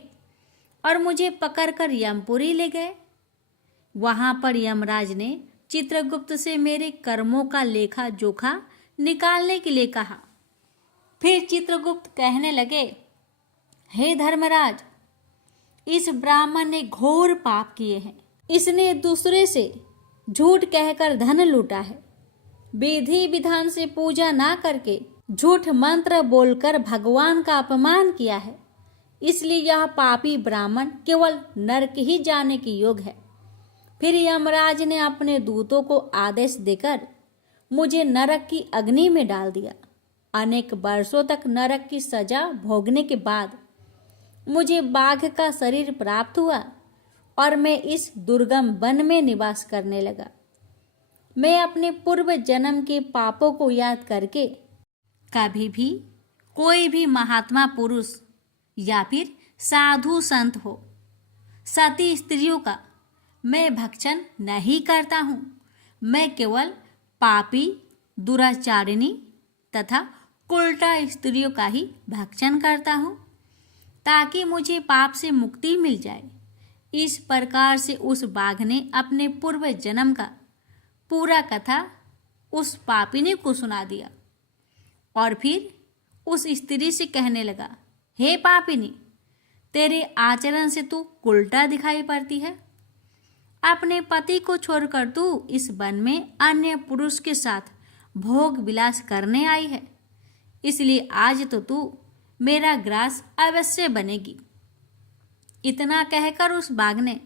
और मुझे पकड़कर यमपुरी ले गए। वहां पर यमराज ने चित्रगुप्त से मेरे कर्मों का लेखा जोखा निकालने के लिए कहा। फिर चित्रगुप्त कहने लगे, हे धर्मराज, इस ब्राह्मण ने घोर पाप किए हैं। इसने दूसरे से झूठ कहकर धन लूटा है, विधि विधान से पूजा ना करके झूठ मंत्र बोलकर भगवान का अपमान किया है। इसलिए यह पापी ब्राह्मण केवल नरक ही जाने के योग्य है। फिर यमराज ने अपने दूतों को आदेश देकर मुझे नरक की अग्नि में डाल दिया। अनेक वर्षों तक नरक की सजा भोगने के बाद मुझे बाघ का शरीर प्राप्त हुआ और मैं इस दुर्गम वन में निवास करने लगा। मैं अपने पूर्व जन्म के पापों को याद करके कभी भी कोई भी महात्मा पुरुष या फिर साधु संत हो, सती स्त्रियों का मैं भक्षण नहीं करता हूँ। मैं केवल पापी, दुराचारिणी तथा उल्टा स्त्रियों का ही भक्षण करता हूँ, ताकि मुझे पाप से मुक्ति मिल जाए। इस प्रकार से उस बाघ ने अपने पूर्व जन्म का पूरा कथा उस पापिनी को सुना दिया और फिर उस स्त्री से कहने लगा, हे पापिनी, तेरे आचरण से तू उल्टा दिखाई पड़ती है। अपने पति को छोड़कर तू इस वन में अन्य पुरुष के साथ भोग विलास करने आई है, इसलिए आज तो तू मेरा ग्रास अवश्य बनेगी। इतना कहकर उस बाघ ने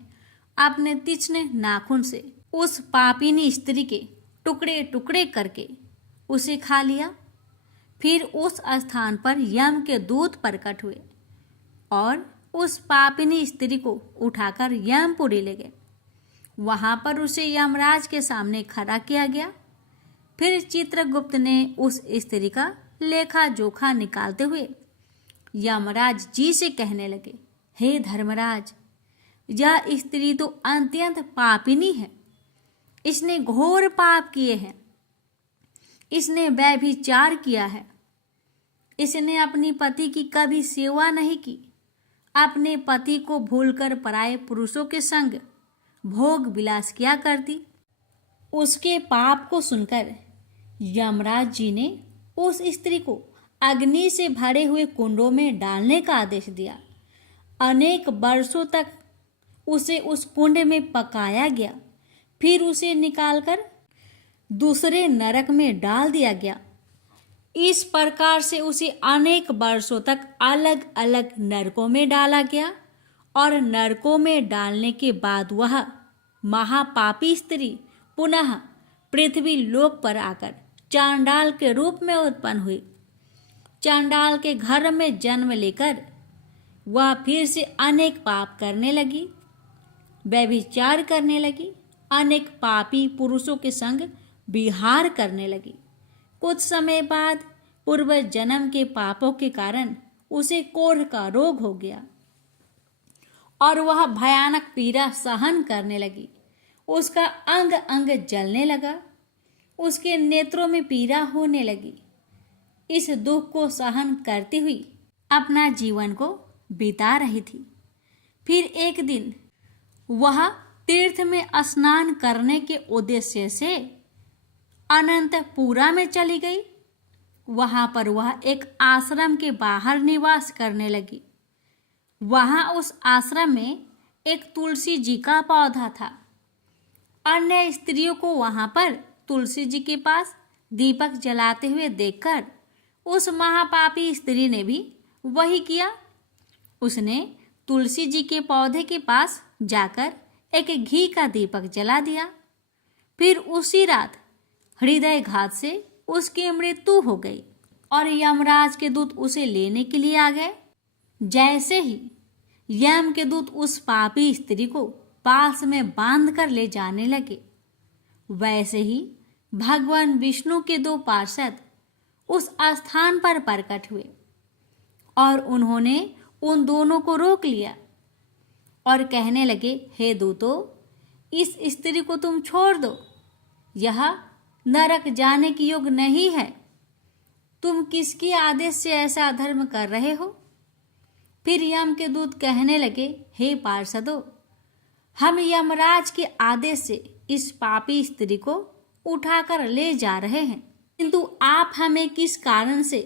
अपने तीक्ष्ण नाखून से उस पापिनी स्त्री के टुकड़े टुकड़े करके उसे खा लिया। फिर उस स्थान पर यम के दूत प्रकट हुए और उस पापिनी स्त्री को उठाकर यमपुरी ले गए। वहां पर उसे यमराज के सामने खड़ा किया गया। फिर चित्रगुप्त ने उस स्त्री का लेखा जोखा निकालते हुए यमराज जी से कहने लगे, हे धर्मराज, यह स्त्री तो अत्यंत पापिनी है। इसने घोर पाप किए हैं। इसने व्यभिचार किया है। इसने अपनी पति की कभी सेवा नहीं की। अपने पति को भूलकर पराये पुरुषों के संग भोग विलास किया करती। उसके पाप को सुनकर यमराज जी ने उस स्त्री को अग्नि से भरे हुए कुंडों में डालने का आदेश दिया। अनेक वर्षों तक उसे उस कुंड में पकाया गया। फिर उसे निकालकर दूसरे नरक में डाल दिया गया। इस प्रकार से उसे अनेक वर्षों तक अलग अलग नरकों में डाला गया और नरकों में डालने के बाद वह महापापी स्त्री पुनः पृथ्वी लोक पर आकर चांडाल के रूप में उत्पन्न हुई। चांडाल के घर में जन्म लेकर वह फिर से अनेक पाप करने लगी, व्यभिचार करने लगी, अनेक पापी पुरुषों के संग विहार करने लगी। कुछ समय बाद पूर्व जन्म के पापों के कारण उसे कोढ़ का रोग हो गया और वह भयानक पीड़ा सहन करने लगी। उसका अंग अंग जलने लगा। उसके नेत्रों में पीड़ा होने लगी। इस दुख को सहन करती हुई अपना जीवन को बिता रही थी। फिर एक दिन वह तीर्थ में स्नान करने के उद्देश्य से अनंतपुरा में चली गई। वहां पर वह एक आश्रम के बाहर निवास करने लगी। वहां उस आश्रम में एक तुलसी जी का पौधा था। अन्य स्त्रियों को वहां पर तुलसी जी के पास दीपक जलाते हुए देखकर उस महापापी स्त्री ने भी वही किया। उसने तुलसी जी के पौधे के पास जाकर एक घी का दीपक जला दिया। फिर उसी रात हृदयघात से उसकी मृत्यु हो गई और यमराज के दूत उसे लेने के लिए आ गए। जैसे ही यम के दूत उस पापी स्त्री को पास में बांध कर ले जाने लगे, वैसे ही भगवान विष्णु के दो पार्षद उस स्थान पर प्रकट हुए और उन्होंने उन दोनों को रोक लिया और कहने लगे, हे दूतों, इस स्त्री को तुम छोड़ दो। यह नरक जाने की योग्य नहीं है। तुम किसके आदेश से ऐसा अधर्म कर रहे हो? फिर यम के दूत कहने लगे, हे पार्षदों, हम यमराज के आदेश से इस पापी स्त्री को उठाकर ले जा रहे हैं, किंतु आप हमें किस कारण से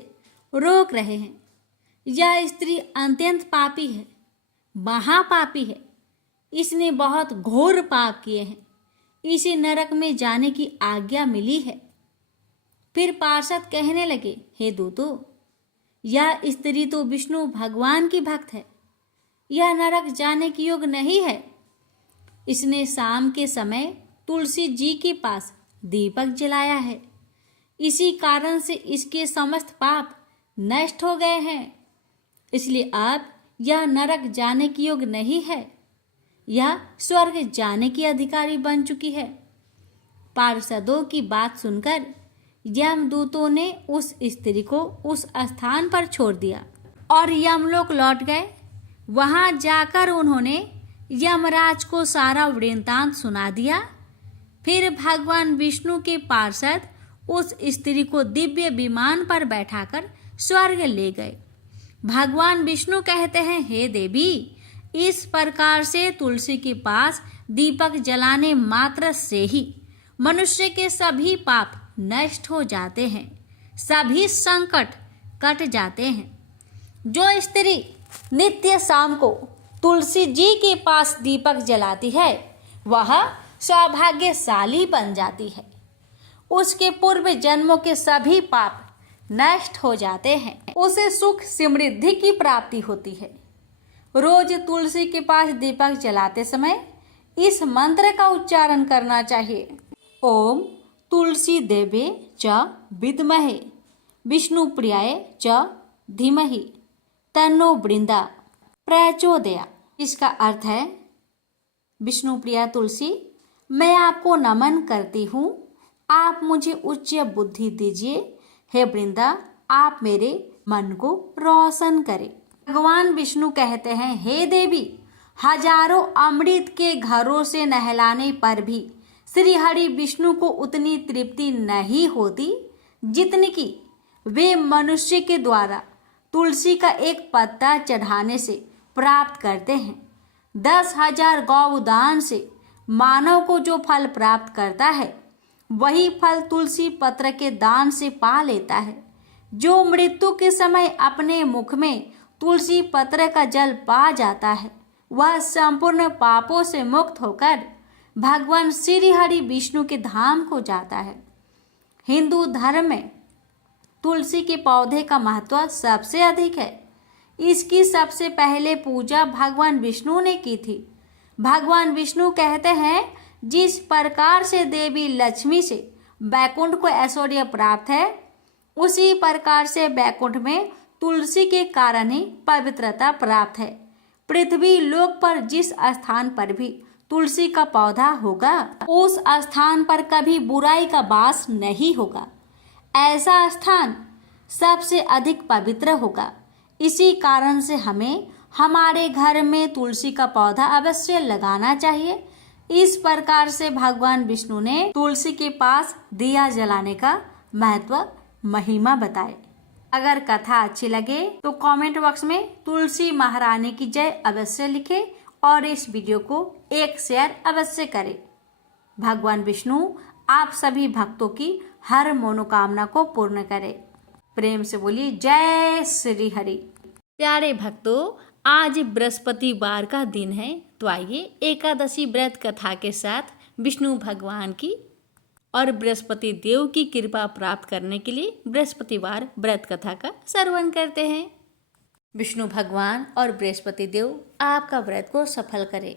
रोक रहे हैं? यह स्त्री अत्यंत पापी है, महापापी है। इसने बहुत घोर पाप किए हैं। इसे नरक में जाने की आज्ञा मिली है। फिर पार्षद कहने लगे, हे दूतों, यह स्त्री तो विष्णु भगवान की भक्त है। यह नरक जाने की योग्य नहीं है। इसने शाम के समय तुलसी जी के पास दीपक जलाया है। इसी कारण से इसके समस्त पाप नष्ट हो गए हैं। इसलिए अब यह नरक जाने की योग्य नहीं है। यह स्वर्ग जाने की अधिकारी बन चुकी है। पार्षदों की बात सुनकर यमदूतों ने उस स्त्री को उस स्थान पर छोड़ दिया और यमलोक लौट गए। वहां जाकर उन्होंने यमराज को सारा वृत्तांत सुना दिया। फिर भगवान विष्णु के पार्षद उस स्त्री को दिव्य विमान पर बैठाकर स्वर्ग ले गए। भगवान विष्णु कहते हैं, हे देवी, इस प्रकार से तुलसी के पास दीपक जलाने मात्र से ही मनुष्य के सभी पाप नष्ट हो जाते हैं, सभी संकट कट जाते हैं। जो स्त्री नित्य शाम को तुलसी जी के पास दीपक जलाती है, वह सौभाग्यशाली बन जाती है। उसके पूर्व जन्मों के सभी पाप नष्ट हो जाते हैं। उसे सुख समृद्धि की प्राप्ति होती है। रोज तुलसी के पास दीपक जलाते समय इस मंत्र का उच्चारण करना चाहिए। ओम तुलसी देवे च विद्महे विष्णुप्रियाय च धीमहि तन्नो बृंदा प्रचोदया। इसका अर्थ है, विष्णुप्रिया तुलसी, मैं आपको नमन करती हूँ, आप मुझे उच्च बुद्धि दीजिए। हे वृंदा, आप मेरे मन को रोशन करें। भगवान विष्णु कहते हैं, हे देवी, हजारों अमृत के घरों से नहलाने पर भी श्री हरि विष्णु को उतनी तृप्ति नहीं होती जितनी कि वे मनुष्य के द्वारा तुलसी का एक पत्ता चढ़ाने से प्राप्त करते हैं। 10,000 गौदान से मानव को जो फल प्राप्त करता है, वही फल तुलसी पत्र के दान से पा लेता है। जो मृत्यु के समय अपने मुख में तुलसी पत्र का जल पा जाता है, वह संपूर्ण पापों से मुक्त होकर भगवान श्री हरि विष्णु के धाम को जाता है। हिंदू धर्म में तुलसी के पौधे का महत्व सबसे अधिक है। इसकी सबसे पहले पूजा भगवान विष्णु ने की थी। भगवान विष्णु कहते हैं, जिस प्रकार से देवी लक्ष्मी से बैकुंठ को ऐश्वर्य प्राप्त है, उसी प्रकार से बैकुंठ में तुलसी के कारण ही पवित्रता प्राप्त है। पृथ्वी लोक पर जिस स्थान पर भी तुलसी का पौधा होगा, उस स्थान पर कभी बुराई का वास नहीं होगा। ऐसा स्थान सबसे अधिक पवित्र होगा। इसी कारण से हमें हमारे घर में तुलसी का पौधा अवश्य लगाना चाहिए। इस प्रकार से भगवान विष्णु ने तुलसी के पास दिया जलाने का महत्व, महिमा बताए। अगर कथा अच्छी लगे तो कमेंट बॉक्स में तुलसी महारानी की जय अवश्य लिखें और इस वीडियो को एक शेयर अवश्य करें। भगवान विष्णु आप सभी भक्तों की हर मनोकामना को पूर्ण करें। प्रेम से बोलिए जय श्री हरि। प्यारे भक्तों, आज बृहस्पतिवार का दिन है, तो आइए एकादशी व्रत कथा के साथ विष्णु भगवान की और बृहस्पति देव की कृपा प्राप्त करने के लिए बृहस्पतिवार व्रत कथा का श्रवण करते हैं। विष्णु भगवान और बृहस्पति देव आपका व्रत को सफल करें।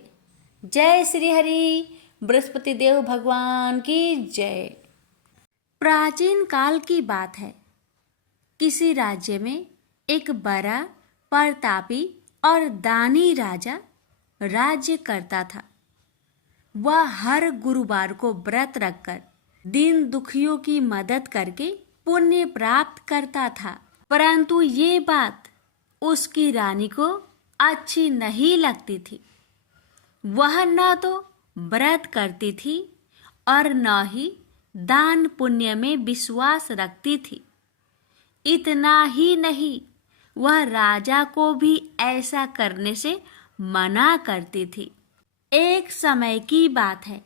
जय श्री हरि। बृहस्पति देव भगवान की जय। प्राचीन काल की बात है, किसी राज्य में एक बड़ा प्रतापी और दानी राजा राज्य करता था। वह हर गुरुवार को व्रत रखकर दीन दुखियों की मदद करके पुण्य प्राप्त करता था। परंतु ये बात उसकी रानी को अच्छी नहीं लगती थी। वह न तो व्रत करती थी और न ही दान पुण्य में विश्वास रखती थी। इतना ही नहीं, वह राजा को भी ऐसा करने से मना करती थी। एक समय की बात है,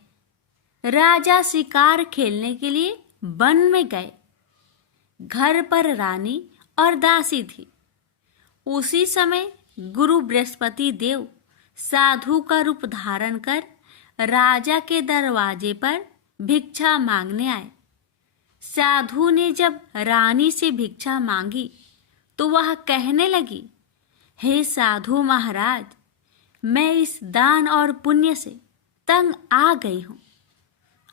राजा शिकार खेलने के लिए वन में गए। घर पर रानी और दासी थी। उसी समय गुरु बृहस्पति देव साधु का रूप धारण कर राजा के दरवाजे पर भिक्षा मांगने आए। साधु ने जब रानी से भिक्षा मांगी तो वह कहने लगी, हे साधु महाराज, मैं इस दान और पुण्य से तंग आ गई हूँ।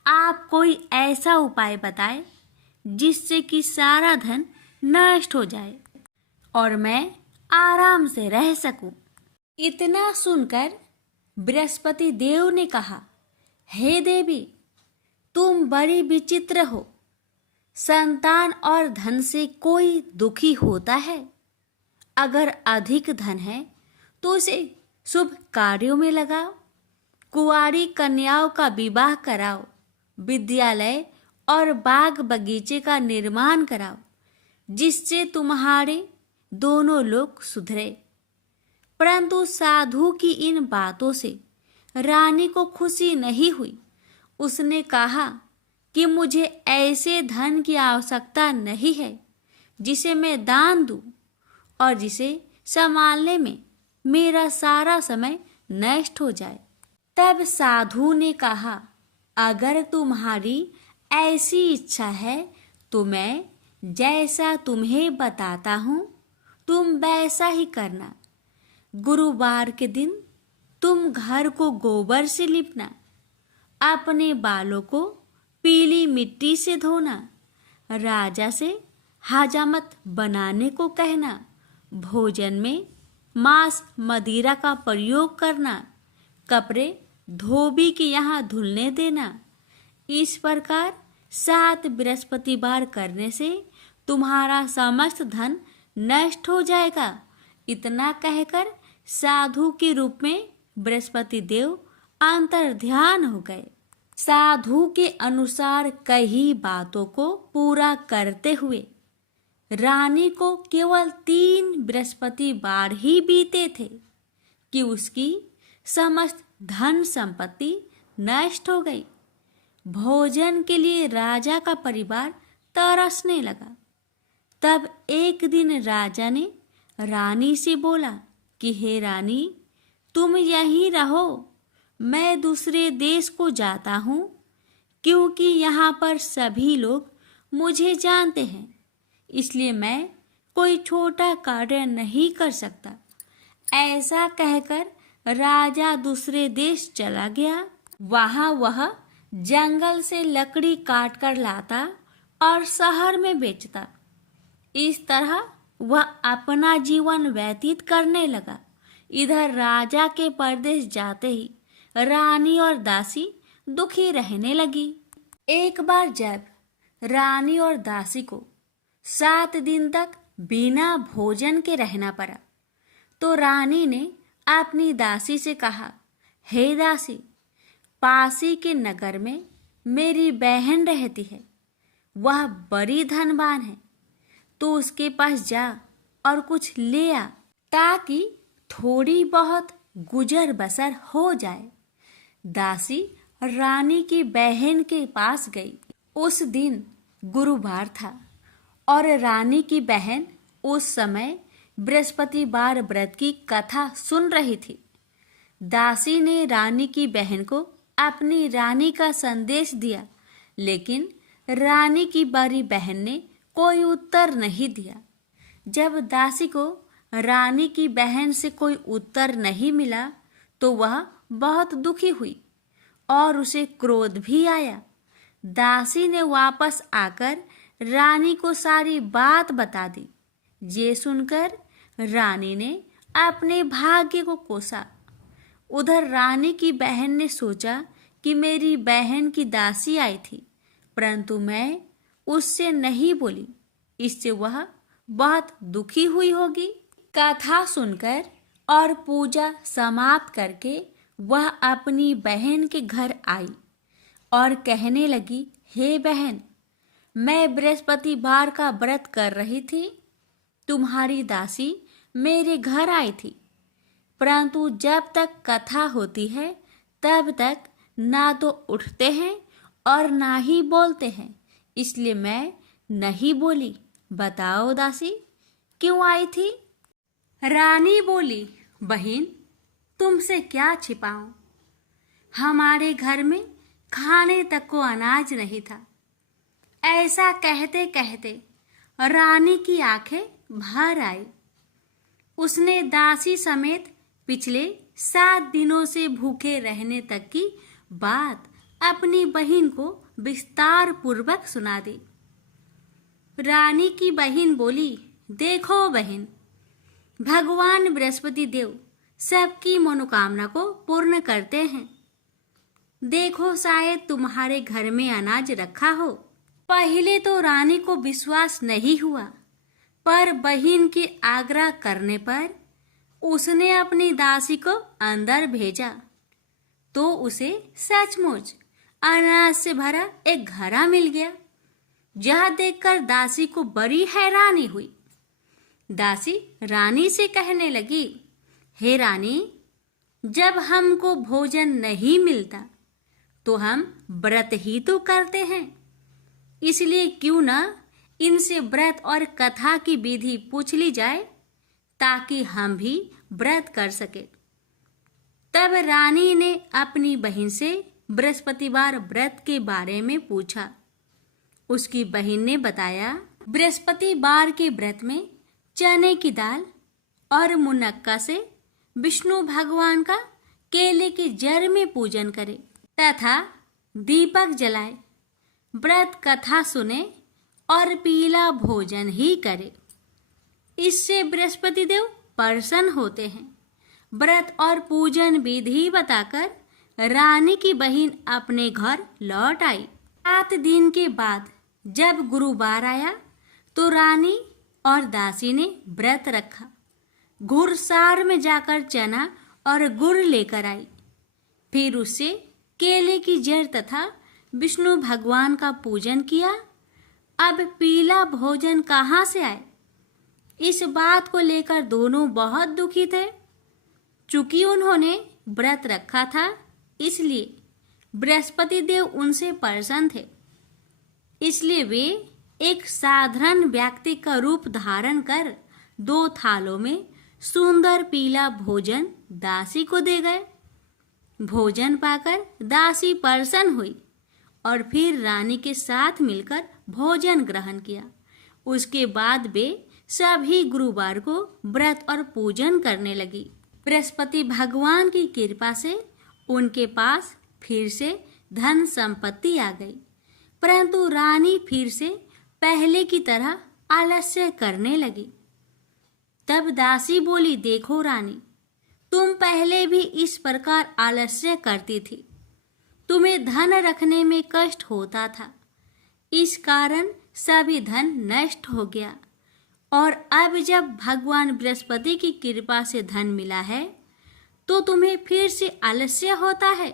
आप कोई ऐसा उपाय बताएं जिससे कि सारा धन नष्ट हो जाए और मैं आराम से रह सकूं। इतना सुनकर बृहस्पति देव ने कहा, हे देवी, तुम बड़ी विचित्र हो। संतान और धन से कोई दुखी होता है। अगर अधिक धन है तो उसे शुभ कार्यों में लगाओ, कुंवारी कन्याओं का विवाह कराओ, विद्यालय और बाग बगीचे का निर्माण कराओ, जिससे तुम्हारे दोनों लोग सुधरे। परंतु साधु की इन बातों से रानी को खुशी नहीं हुई। उसने कहा कि मुझे ऐसे धन की आवश्यकता नहीं है जिसे मैं दान दूं और जिसे संभालने में मेरा सारा समय नष्ट हो जाए। तब साधु ने कहा, अगर तुम्हारी ऐसी इच्छा है तो मैं जैसा तुम्हें बताता हूँ तुम वैसा ही करना। गुरुवार के दिन तुम घर को गोबर से लिपना, अपने बालों को पीली मिट्टी से धोना, राजा से हजामत बनाने को कहना, भोजन में मांस मदिरा का प्रयोग करना, कपड़े धोबी के यहाँ धुलने देना। इस प्रकार 7 बृहस्पतिवार करने से तुम्हारा समस्त धन नष्ट हो जाएगा। इतना कहकर साधु के रूप में बृहस्पति देव अंतर ध्यान हो गए। साधु के अनुसार कई बातों को पूरा करते हुए रानी को केवल 3 बृहस्पतिवार ही बीते थे कि उसकी समस्त धन संपत्ति नष्ट हो गई। भोजन के लिए राजा का परिवार तरसने लगा। तब एक दिन राजा ने रानी से बोला कि हे रानी, तुम यहीं रहो, मैं दूसरे देश को जाता हूँ, क्योंकि यहाँ पर सभी लोग मुझे जानते हैं, इसलिए मैं कोई छोटा कार्य नहीं कर सकता। ऐसा कहकर राजा दूसरे देश चला गया। वहाँ वह जंगल से लकड़ी काट कर लाता और शहर में बेचता। इस तरह वह अपना जीवन व्यतीत करने लगा। इधर राजा के परदेश जाते ही रानी और दासी दुखी रहने लगी। एक बार जब रानी और दासी को 7 दिन तक बिना भोजन के रहना पड़ा, तो रानी ने अपनी दासी से कहा, हे दासी, पासी के नगर में मेरी बहन रहती है, वह बड़ी धनवान है, तो उसके पास जा और कुछ ले आ, ताकि थोड़ी बहुत गुजर बसर हो जाए। दासी रानी की बहन के पास गई। उस दिन गुरुवार था और रानी की बहन उस समय बृहस्पतिवार व्रत की कथा सुन रही थी। दासी ने रानी की बहन को अपनी रानी का संदेश दिया, लेकिन रानी की बड़ी बहन ने कोई उत्तर नहीं दिया। जब दासी को रानी की बहन से कोई उत्तर नहीं मिला तो वह बहुत दुखी हुई और उसे क्रोध भी आया। दासी ने वापस आकर रानी को सारी बात बता दी। ये सुनकर रानी ने अपने भाग्य को कोसा। उधर रानी की बहन ने सोचा कि मेरी बहन की दासी आई थी, परंतु मैं उससे नहीं बोली, इससे वह बहुत दुखी हुई होगी। कथा सुनकर और पूजा समाप्त करके वह अपनी बहन के घर आई और कहने लगी, हे बहन, मैं बृहस्पतिवार का व्रत कर रही थी, तुम्हारी दासी मेरे घर आई थी, परंतु जब तक कथा होती है तब तक ना तो उठते हैं और ना ही बोलते हैं, इसलिए मैं नहीं बोली। बताओ दासी, क्यों आई थी? रानी बोली, बहन, तुमसे क्या छिपाऊं, हमारे घर में खाने तक को अनाज नहीं था। ऐसा कहते कहते रानी की आंखें भर आई। उसने दासी समेत पिछले 7 दिनों से भूखे रहने तक की बात अपनी बहन को विस्तार पूर्वक सुना दी। रानी की बहन बोली, देखो बहन, भगवान बृहस्पति देव सबकी मनोकामना को पूर्ण करते हैं। देखो, शायद तुम्हारे घर में अनाज रखा हो। पहले तो रानी को विश्वास नहीं हुआ, पर बहन के आग्रह करने पर उसने अपनी दासी को अंदर भेजा, तो उसे सचमुच अनाज से भरा एक घड़ा मिल गया। यह देखकर दासी को बड़ी हैरानी हुई। दासी रानी से कहने लगी, हे रानी, जब हमको भोजन नहीं मिलता तो हम व्रत ही तो करते हैं, इसलिए क्यों ना इनसे व्रत और कथा की विधि पूछ ली जाए, ताकि हम भी व्रत कर सके। तब रानी ने अपनी बहन से बृहस्पतिवार व्रत के बारे में पूछा। उसकी बहन ने बताया, बृहस्पतिवार के व्रत में चने की दाल और मुनक्का से विष्णु भगवान का केले के जड़ में पूजन करे तथा दीपक जलाए, व्रत कथा सुने और पीला भोजन ही करे। इससे बृहस्पति देव प्रसन्न होते हैं। व्रत और पूजन विधि बताकर रानी की बहन अपने घर लौट आई। 7 दिन के बाद जब गुरुवार आया तो रानी और दासी ने व्रत रखा। घुड़सार में जाकर चना और गुड़ लेकर आई। फिर उससे केले की जड़ तथा विष्णु भगवान का पूजन किया। अब पीला भोजन कहाँ से आए, इस बात को लेकर दोनों बहुत दुखी थे। चूंकि उन्होंने व्रत रखा था, इसलिए बृहस्पति देव उनसे प्रसन्न थे। इसलिए वे एक साधारण व्यक्ति का रूप धारण कर 2 थालों में सुंदर पीला भोजन दासी को दे गए। भोजन पाकर दासी प्रसन्न हुई और फिर रानी के साथ मिलकर भोजन ग्रहण किया। उसके बाद वे सभी गुरुवार को व्रत और पूजन करने लगी। बृहस्पति भगवान की कृपा से उनके पास फिर से धन संपत्ति आ गई, परंतु रानी फिर से पहले की तरह आलस्य करने लगी। तब दासी बोली, देखो रानी, तुम पहले भी इस प्रकार आलस्य करती थी। तुम्हें धन रखने में कष्ट होता था, इस कारण सभी धन नष्ट हो गया, और अब जब भगवान बृहस्पति की कृपा से धन मिला है तो तुम्हें फिर से आलस्य होता है।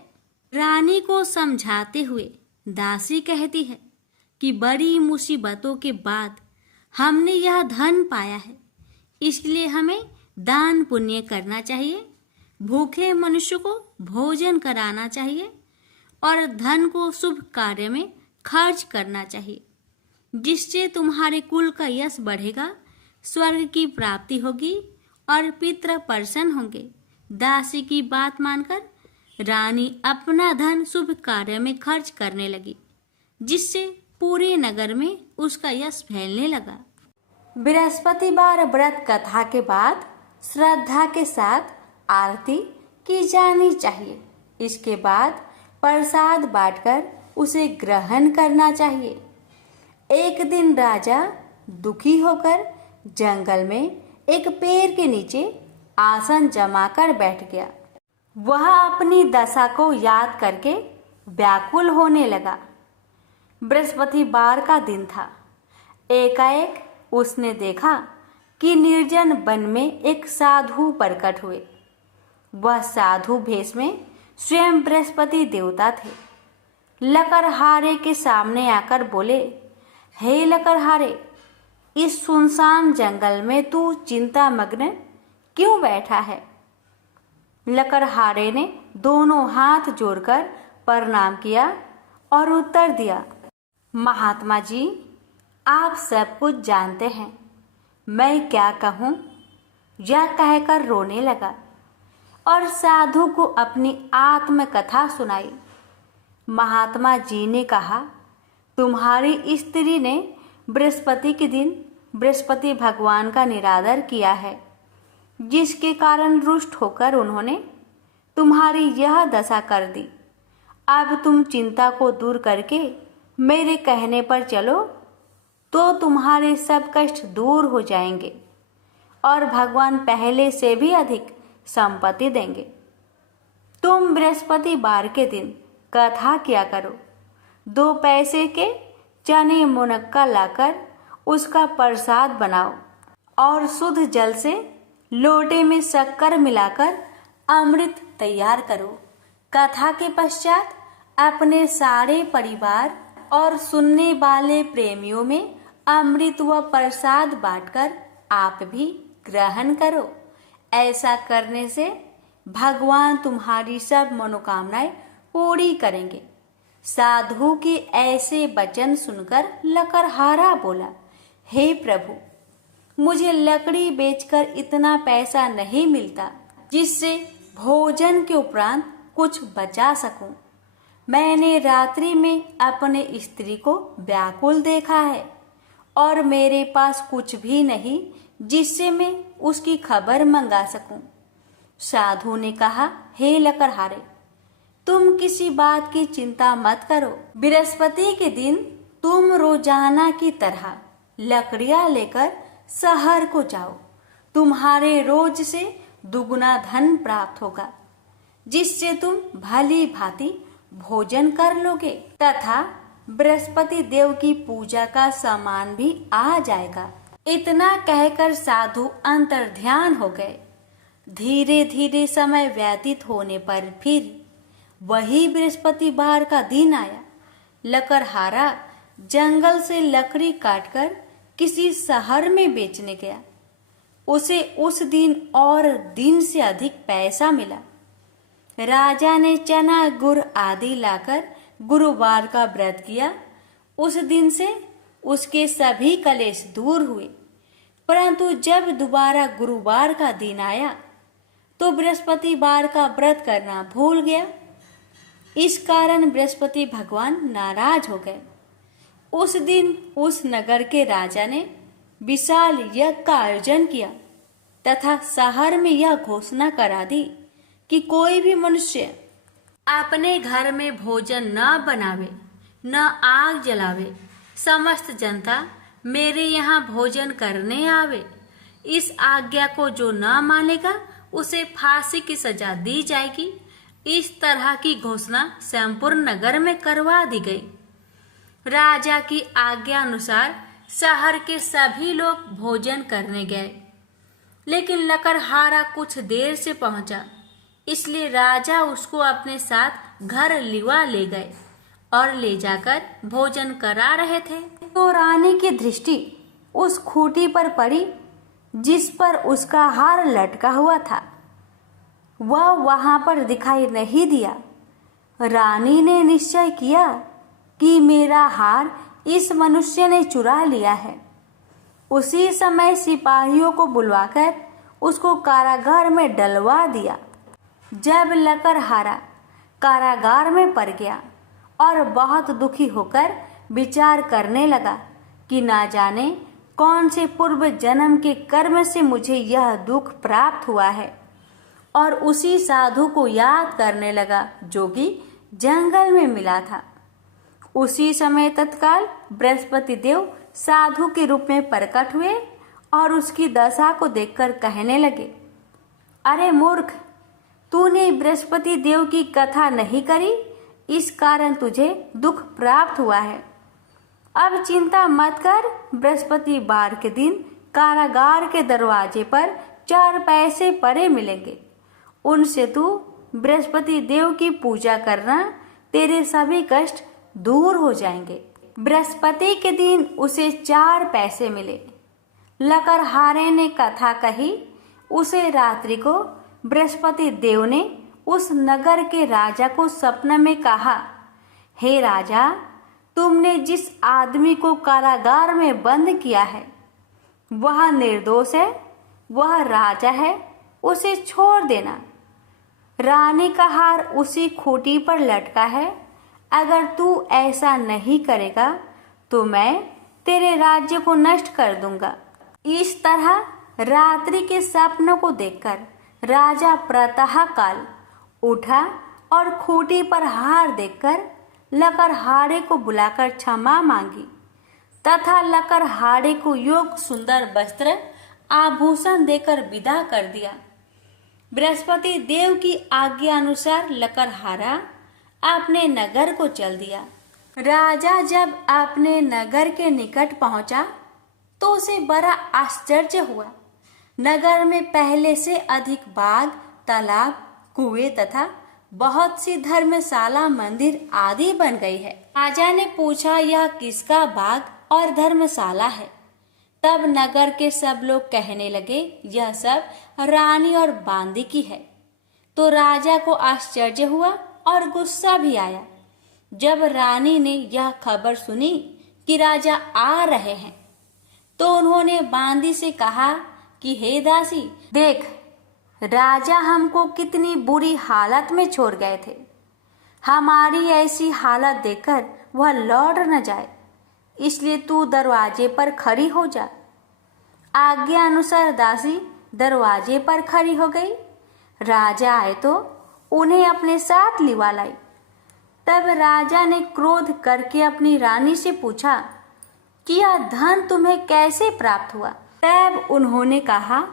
रानी को समझाते हुए दासी कहती है कि बड़ी मुसीबतों के बाद हमने यह धन पाया है, इसलिए हमें दान पुण्य करना चाहिए, भूखे मनुष्य को भोजन कराना चाहिए और धन को शुभ कार्य में खर्च करना चाहिए, जिससे तुम्हारे कुल का यश बढ़ेगा, स्वर्ग की प्राप्ति होगी और पितृ प्रसन्न होंगे। दासी की बात मानकर रानी अपना धन शुभ कार्य में खर्च करने लगी, जिससे पूरे नगर में उसका यश फैलने लगा। बृहस्पतिवार व्रत कथा के बाद श्रद्धा के साथ आरती की जानी चाहिए। इसके बाद प्रसाद बांटकर उसे ग्रहण करना चाहिए। एक दिन राजा दुखी होकर जंगल में एक पेड़ के नीचे आसन जमाकर बैठ गया। वह अपनी दशा को याद करके व्याकुल होने लगा। बृहस्पतिवार का दिन था। एकाएक उसने देखा कि निर्जन वन में एक साधु प्रकट हुए। वह साधु भेष में स्वयं बृहस्पति देवता थे। लकड़हारे के सामने आकर बोले, हे लकड़हारे, इस सुनसान जंगल में तू चिंता मग्न क्यों बैठा है? लकड़हारे ने दोनों हाथ जोड़कर प्रणाम किया और उत्तर दिया, महात्मा जी, आप सब कुछ जानते हैं, मैं क्या कहूँ? यह कहकर रोने लगा और साधु को अपनी आत्मकथा सुनाई। महात्मा जी ने कहा, तुम्हारी स्त्री ने बृहस्पति के दिन बृहस्पति भगवान का निरादर किया है, जिसके कारण रुष्ट होकर उन्होंने तुम्हारी यह दशा कर दी। अब तुम चिंता को दूर करके मेरे कहने पर चलो तो तुम्हारे सब कष्ट दूर हो जाएंगे और भगवान पहले से भी अधिक संपत्ति देंगे। तुम बृहस्पतिवार के दिन कथा किया करो। 2 पैसे के चने मुनक्का लाकर उसका प्रसाद बनाओ और शुद्ध जल से लोटे में शक्कर मिलाकर अमृत तैयार करो। कथा के पश्चात अपने सारे परिवार और सुनने वाले प्रेमियों में अमृत व प्रसाद बांटकर आप भी ग्रहण करो। ऐसा करने से भगवान तुम्हारी सब मनोकामनाएं पूरी करेंगे। साधु के ऐसे वचन सुनकर लकड़हारा बोला, हे प्रभु, मुझे लकड़ी बेचकर इतना पैसा नहीं मिलता जिससे भोजन के उपरांत कुछ बचा सकूं। मैंने रात्रि में अपने स्त्री को व्याकुल देखा है और मेरे पास कुछ भी नहीं जिससे मैं उसकी खबर मंगा सकूं। साधु ने कहा, हे लकड़हारे, तुम किसी बात की चिंता मत करो। बृहस्पति के दिन तुम रोजाना की तरह लकड़ियां लेकर शहर को जाओ। तुम्हारे रोज से दुगुना धन प्राप्त होगा, जिससे तुम भली भांति भोजन कर लोगे तथा बृहस्पति देव की पूजा का सामान भी आ जाएगा। इतना कहकर साधु अंतर्ध्यान हो गए। धीरे धीरे समय व्यतीत होने पर फिर वही बृहस्पतिवार का दिन आया। लकड़हारा जंगल से लकड़ी काटकर किसी शहर में बेचने गया। उसे उस दिन और दिन से अधिक पैसा मिला। राजा ने चना गुड़ आदि लाकर गुरुवार का व्रत किया। उस दिन से उसके सभी कलेश दूर हुए। परंतु जब दोबारा गुरुवार का दिन आया तो बृहस्पतिवार का व्रत करना भूल गया। इस कारण बृहस्पति भगवान नाराज हो गए। उस दिन उस नगर के राजा ने विशाल यज्ञ का आयोजन किया तथा शहर में यह घोषणा करा दी कि कोई भी मनुष्य अपने घर में भोजन न बनावे, न आग जलावे। समस्त जनता मेरे यहाँ भोजन करने आवे। इस आज्ञा को जो न मानेगा उसे फांसी की सजा दी जाएगी। इस तरह की घोषणा संपूर्ण नगर में करवा दी गई। राजा की आज्ञा अनुसार शहर के सभी लोग भोजन करने गए, लेकिन लकड़हारा कुछ देर से पहुंचा, इसलिए राजा उसको अपने साथ घर लिवा ले गए और ले जाकर भोजन करा रहे थे तो रानी की दृष्टि उस खूंटी पर पड़ी जिस पर उसका हार लटका हुआ था। वह वहां पर दिखाई नहीं दिया। रानी ने निश्चय किया कि मेरा हार इस मनुष्य ने चुरा लिया है। उसी समय सिपाहियों को बुलवाकर उसको कारागार में डलवा दिया। जब लकड़हारा कारागार में पड़ गया और बहुत दुखी होकर विचार करने लगा कि ना जाने कौन से पूर्व जन्म के कर्म से मुझे यह दुख प्राप्त हुआ है, और उसी साधु को याद करने लगा जो कि जंगल में मिला था। उसी समय तत्काल बृहस्पति देव साधु के रूप में प्रकट हुए और उसकी दशा को देखकर कहने लगे, अरे मूर्ख, तूने बृहस्पति देव की कथा नहीं करी, इस कारण तुझे दुख प्राप्त हुआ है। अब चिंता मत कर। बृहस्पतिवार के दिन कारागार के दरवाजे पर 4 पैसे पड़े मिलेंगे। उनसे तू बृहस्पति देव की पूजा करना, तेरे सभी कष्ट दूर हो जाएंगे। बृहस्पति के दिन उसे 4 पैसे मिले। लकड़हारे ने कथा कही। उसे रात्रि को बृहस्पति देव ने उस नगर के राजा को सपन में कहा, हे राजा, तुमने जिस आदमी को कारागार में बंद किया है वह निर्दोष है, वह राजा है, उसे छोड़ देना। रानी का हार उसी खूंटी पर लटका है। अगर तू ऐसा नहीं करेगा तो मैं तेरे राज्य को नष्ट कर दूंगा। इस तरह रात्रि के सपनों को देखकर राजा प्रातः काल उठा और खूंटी पर हार देखकर लकड़हारे को बुलाकर क्षमा मांगी तथा लकड़हारे को योग सुंदर वस्त्र आभूषण देकर विदा कर दिया। बृहस्पति देव की आज्ञा अनुसार लकड़हारा अपने नगर को चल दिया। राजा जब अपने नगर के निकट पहुंचा तो उसे बड़ा आश्चर्य हुआ। नगर में पहले से अधिक बाग, तालाब, कुएं तथा बहुत सी धर्मशाला, मंदिर आदि बन गई है। राजा ने पूछा, यह किसका बाग और धर्मशाला है? तब नगर के सब लोग कहने लगे, यह सब रानी और बांदी की है। तो राजा को आश्चर्य हुआ और गुस्सा भी आया। जब रानी ने यह खबर सुनी कि राजा आ रहे हैं तो उन्होंने बांदी से कहा कि हे दासी, देख, राजा हमको कितनी बुरी हालत में छोड़ गए थे। हमारी ऐसी हालत देखकर वह लौट न जाए, इसलिए तू दरवाजे पर खड़ी हो जा। आज्ञा अनुसार दासी दरवाजे पर खड़ी हो गई। राजा आए तो उन्हें अपने साथ लिवा लाई। तब राजा ने क्रोध करके अपनी रानी से पूछा कि यह धन तुम्हें कैसे प्राप्त हुआ। तब उन्होंने कहा,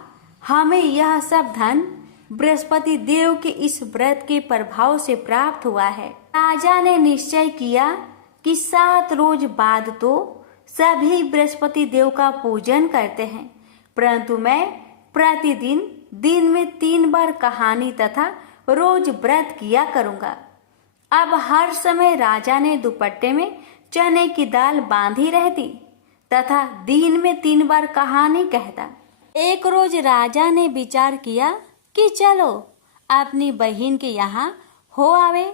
हमें यह सब धन बृहस्पति देव के इस व्रत के प्रभाव से प्राप्त हुआ है। राजा ने निश्चय किया कि 7 रोज बाद तो सभी बृहस्पति देव का पूजन करते हैं, परंतु मैं प्रतिदिन दिन में 3 बार कहानी तथा रोज व्रत किया करूंगा। अब हर समय राजा ने दुपट्टे में चने की दाल बांधी रहती तथा दिन में 3 बार कहानी कहता। एक रोज राजा ने विचार किया कि चलो अपनी बहन के यहाँ हो आवे।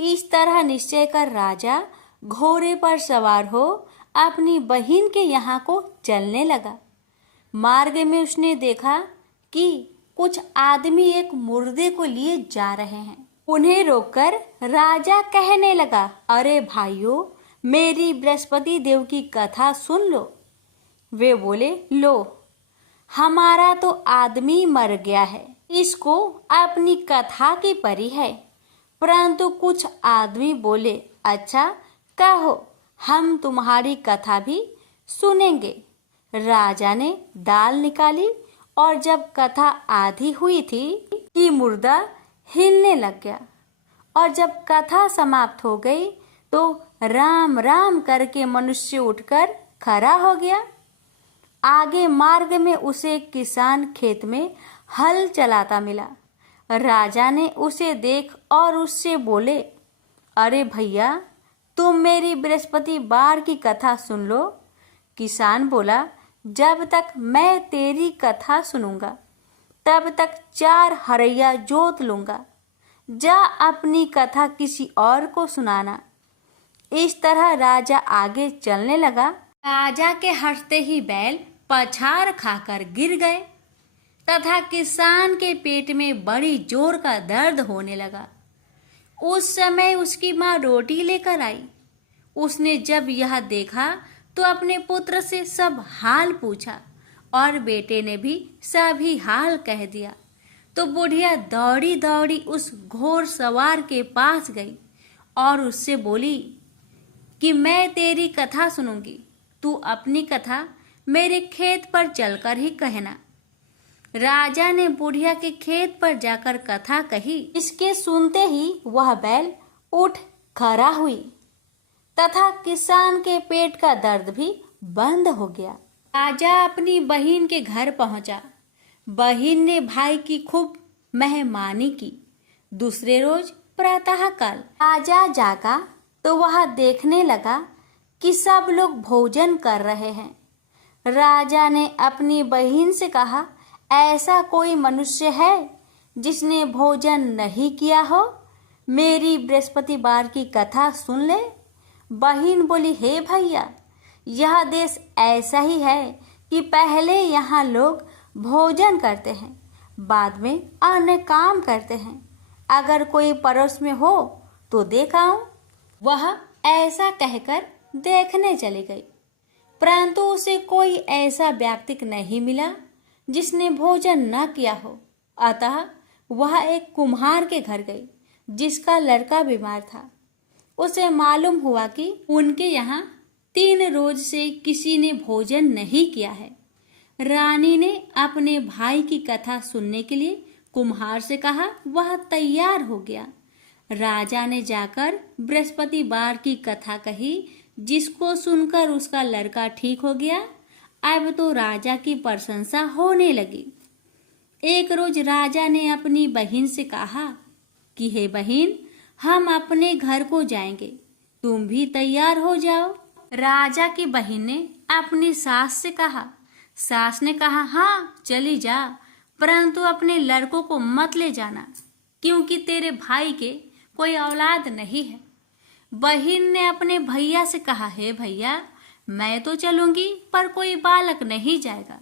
इस तरह निश्चय कर राजा घोड़े पर सवार हो अपनी बहन के यहाँ को चलने लगा। मार्ग में उसने देखा कि कुछ आदमी एक मुर्दे को लिए जा रहे हैं। उन्हें रोककर राजा कहने लगा, अरे भाइयों, मेरी बृहस्पति देव की कथा सुन लो। वे बोले, लो, हमारा तो आदमी मर गया है, इसको अपनी कथा की परी है। परंतु कुछ आदमी बोले, अच्छा कहो, हम तुम्हारी कथा भी सुनेंगे। राजा ने दाल निकाली और जब कथा आधी हुई थी कि मुर्दा हिलने लग गया, और जब कथा समाप्त हो गई तो राम राम करके मनुष्य उठकर खड़ा हो गया। आगे मार्ग में उसे एक किसान खेत में हल चलाता मिला। राजा ने उसे देख और उससे बोले, अरे भैया, तुम मेरी बृहस्पति बार की कथा सुन लो। किसान बोला, जब तक मैं तेरी कथा सुनूंगा तब तक 4 हरैया जोत लूंगा। जा अपनी कथा किसी और को सुनाना। इस तरह राजा आगे चलने लगा। राजा के हंसते ही बैल पछाड़ खाकर गिर गए तथा किसान के पेट में बड़ी जोर का दर्द होने लगा। उस समय उसकी माँ रोटी लेकर आई। उसने जब यह देखा तो अपने पुत्र से सब हाल पूछा और बेटे ने भी सभी हाल कह दिया। तो बुढ़िया दौड़ी दौड़ी उस घोड़ सवार के पास गई और उससे बोली कि मैं तेरी कथा सुनूंगी, तू अपनी कथा मेरे खेत पर चलकर ही कहना। राजा ने बुढ़िया के खेत पर जाकर कथा कही। इसके सुनते ही वह बैल उठ खड़ा हुई तथा किसान के पेट का दर्द भी बंद हो गया। राजा अपनी बहन के घर पहुंचा। बहन ने भाई की खूब मेहमानी की। दूसरे रोज प्रातःकाल राजा जागा तो वह देखने लगा कि सब लोग भोजन कर रहे हैं। राजा ने अपनी बहन से कहा, ऐसा कोई मनुष्य है जिसने भोजन नहीं किया हो? मेरी बृहस्पति बार की कथा सुन ले। बहन बोली, हे भैया, यह देश ऐसा ही है कि पहले यहाँ लोग भोजन करते हैं, बाद में अन्य काम करते हैं। अगर कोई पड़ोस में हो तो देख आऊं। वह ऐसा कहकर देखने चली गई, परंतु उसे कोई ऐसा व्यक्ति नहीं मिला जिसने भोजन न किया हो। अतः वह एक कुम्हार के घर गई जिसका लड़का बीमार था। उसे मालूम हुआ कि उनके यहाँ 3 रोज से किसी ने भोजन नहीं किया है। रानी ने अपने भाई की कथा सुनने के लिए कुम्हार से कहा। वह तैयार हो गया। राजा ने जाकर बृहस्पति बार की कथा कही, जिसको सुनकर उसका लड़का ठीक हो गया। अब तो राजा की प्रशंसा होने लगी। एक रोज राजा ने अपनी बहन से कहा कि हे बहन, हम अपने घर को जाएंगे, तुम भी तैयार हो जाओ। राजा की बहन ने अपनी सास से कहा। सास ने कहा, हाँ चली जा, परंतु अपने लड़कों को मत ले जाना, क्योंकि तेरे भाई के कोई औलाद नहीं है। बहन ने अपने भैया से कहा, हे भैया, मैं तो चलूंगी पर कोई बालक नहीं जाएगा।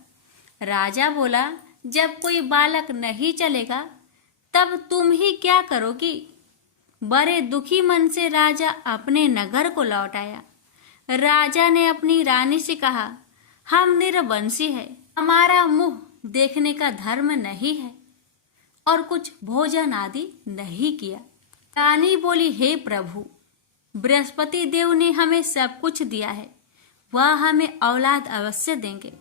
राजा बोला, जब कोई बालक नहीं चलेगा तब तुम ही क्या करोगी? बड़े दुखी मन से राजा अपने नगर को लौट आया। राजा ने अपनी रानी से कहा, हम निरवंशी है, हमारा मुंह देखने का धर्म नहीं है। और कुछ भोजन आदि नहीं किया। रानी बोली, हे प्रभु, बृहस्पति देव ने हमें सब कुछ दिया है, वह हमें औलाद अवश्य देंगे।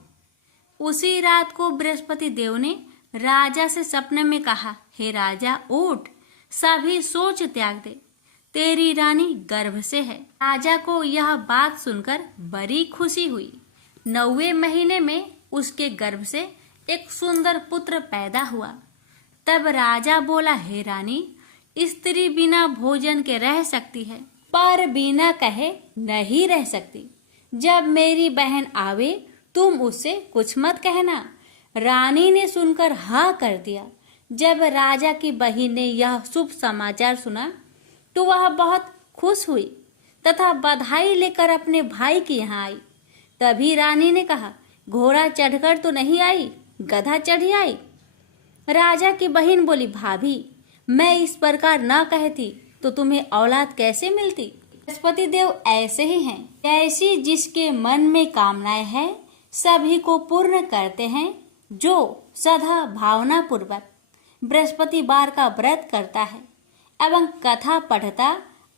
उसी रात को बृहस्पति देव ने राजा से सपने में कहा, हे राजा, उठ, सभी सोच त्याग दे, तेरी रानी गर्भ से है। राजा को यह बात सुनकर बड़ी खुशी हुई। 9वें महीने में उसके गर्भ से एक सुंदर पुत्र पैदा हुआ। तब राजा बोला, हे रानी, स्त्री बिना भोजन के रह सकती है, पर बिना कहे नहीं रह सकती। जब मेरी बहन आवे तुम उससे कुछ मत कहना। रानी ने सुनकर हाँ कर दिया। जब राजा की बहन ने यह शुभ समाचार सुना तो वह बहुत खुश हुई तथा बधाई लेकर अपने भाई के यहाँ आई। तभी रानी ने कहा, घोड़ा चढ़कर तो नहीं आई, गधा चढ़ी आई। राजा की बहन बोली, भाभी, मैं इस प्रकार न कहती तो तुम्हें औलाद कैसे मिलती। बृहस्पति देव ऐसे ही हैं, ऐसी जिसके मन में कामनाएं हैं सभी को पूर्ण करते हैं। जो सदा भावना पूर्वक बृहस्पतिवार का व्रत करता है एवं कथा पढ़ता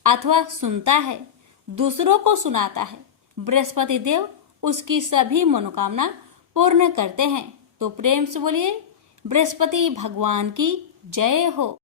अथवा सुनता है, दूसरों को सुनाता है, बृहस्पति देव उसकी सभी मनोकामना पूर्ण करते हैं। तो प्रेम से बोलिए, बृहस्पति भगवान की जय हो।